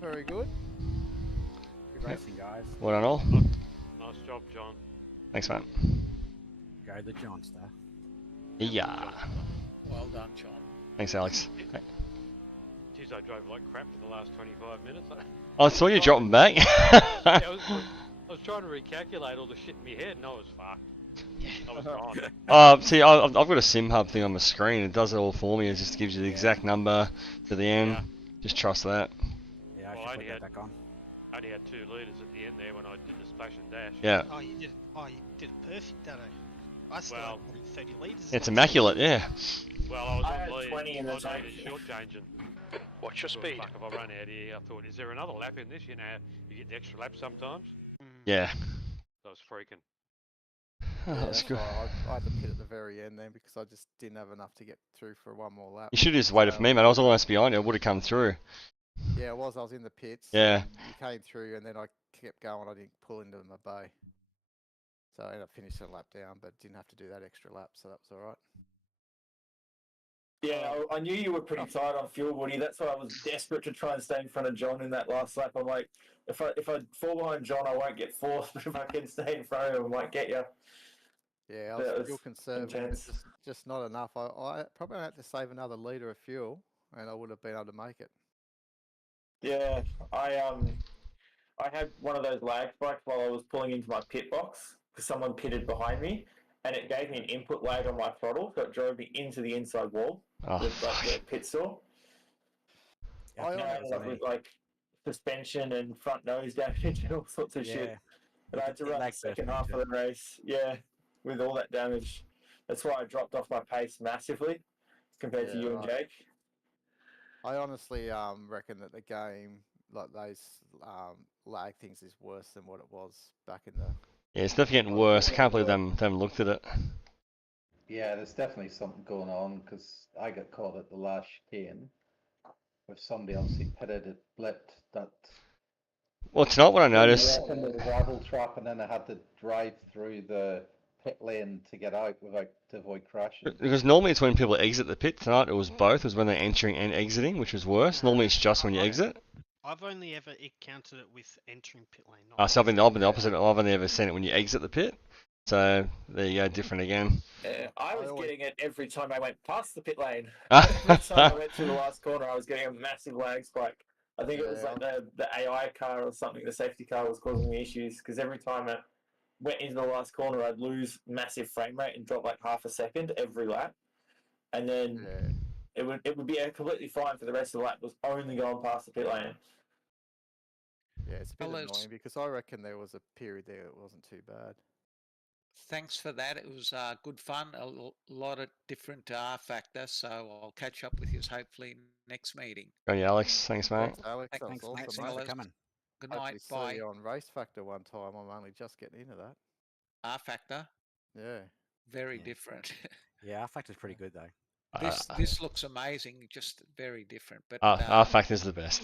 Very good. Good racing, guys. Well done all. Nice job, John. Thanks, mate. Go the Johnster. Yeah. Well done, John. Thanks, Alex. Jeez, I drove like crap for the last 25 minutes. I saw you dropping back. I was trying to recalculate all the shit in my head and I was fucked. I was gone. See, I've got a sim hub thing on my screen. It does it all for me. It just gives you the exact number to the end. Yeah. Just trust that. Yeah, I Well, should I put that had- back on. Only had 2 litres at the end there when I did the splash and dash. Yeah. Oh, you did. Oh, you did it perfect, Dado. I still Well, had 30 litres. It's immaculate, yeah. Well, I was I on had lead. 20 in the I was tank. shortchanging. Watch your Thought, speed. fuck, if I run out here, I thought, is there another lap in this? You know, you get the extra lap sometimes. Yeah. I was freaking. Oh, Yeah, that's that's good. why I had to pit at the very end then because I just didn't have enough to get through for one more lap. You should have just waited for me, mate. I was almost behind you. I would have come through. Yeah, I was in the pits. Yeah. You came through and then I kept going. I didn't pull into my bay. So I ended up finishing a lap down, but didn't have to do that extra lap, so that was all right. Yeah, I knew you were pretty tight on fuel, Woody. That's why I was desperate to try and stay in front of John in that last lap. I'm like, if I fall behind John, I won't get fourth. But if I can stay in front of him, I might get you. Yeah, I That was was fuel conserving, but intense. just not enough. I probably had to save another litre of fuel, and I would have been able to make it. Yeah, I had one of those lag spikes while I was pulling into my pit box because someone pitted behind me, and it gave me an input lag on my throttle, so it drove me into the inside wall, Oh, the pit stall. Yeah, I ended up with like suspension and front nose damage and all sorts of shit. And I had to run the second half of the race, with all that damage. That's why I dropped off my pace massively compared to you and Jake. I honestly reckon that the game, like those lag things, is worse than what it was back in the. yeah, it's definitely getting worse. I can't believe they haven't looked at it. Yeah, there's definitely something going on because I got caught at the last chicane with somebody obviously pitted it, blipped that. Well, tonight what I noticed. Into the gravel trap, and then I had to drive through the pit lane to get out to avoid crashing. Because normally it's when people exit the pit. Tonight it was both. It was when they're entering and exiting, which was worse. Normally it's just when you exit. I've only ever encountered it with entering pit lane. So I've been the opposite. I've only ever seen it when you exit the pit. So there you go, different again. Yeah, I was getting it every time I went past the pit lane. Every time I went through the last corner, I was getting a massive lag spike. I think it was like the AI car or something, the safety car was causing me issues because every time I went into the last corner, I'd lose massive frame rate and drop like half a second every lap. And then it would be completely fine for the rest of the lap. It was only going past the pit lane. Yeah, it's a bit annoying because I reckon there was a period there it wasn't too bad. Thanks for that. It was good fun. A lot of different factors. So I'll catch up with you hopefully next meeting. Oh yeah, Alex. Thanks, mate. Thanks, Alex. That was awesome. Thanks for coming. Good night. See Bye. you on Race Factor one time. I'm only just getting into that. R Factor. Yeah. Very different. Yeah, R Factor's pretty good though. This looks amazing. Just very different. But R Factor's the best.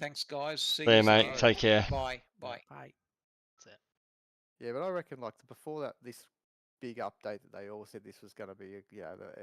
Thanks, guys. See you, you, mate. Take care. Bye. Bye. Bye. Yeah, but I reckon like before this big update that they all said this was going to be, the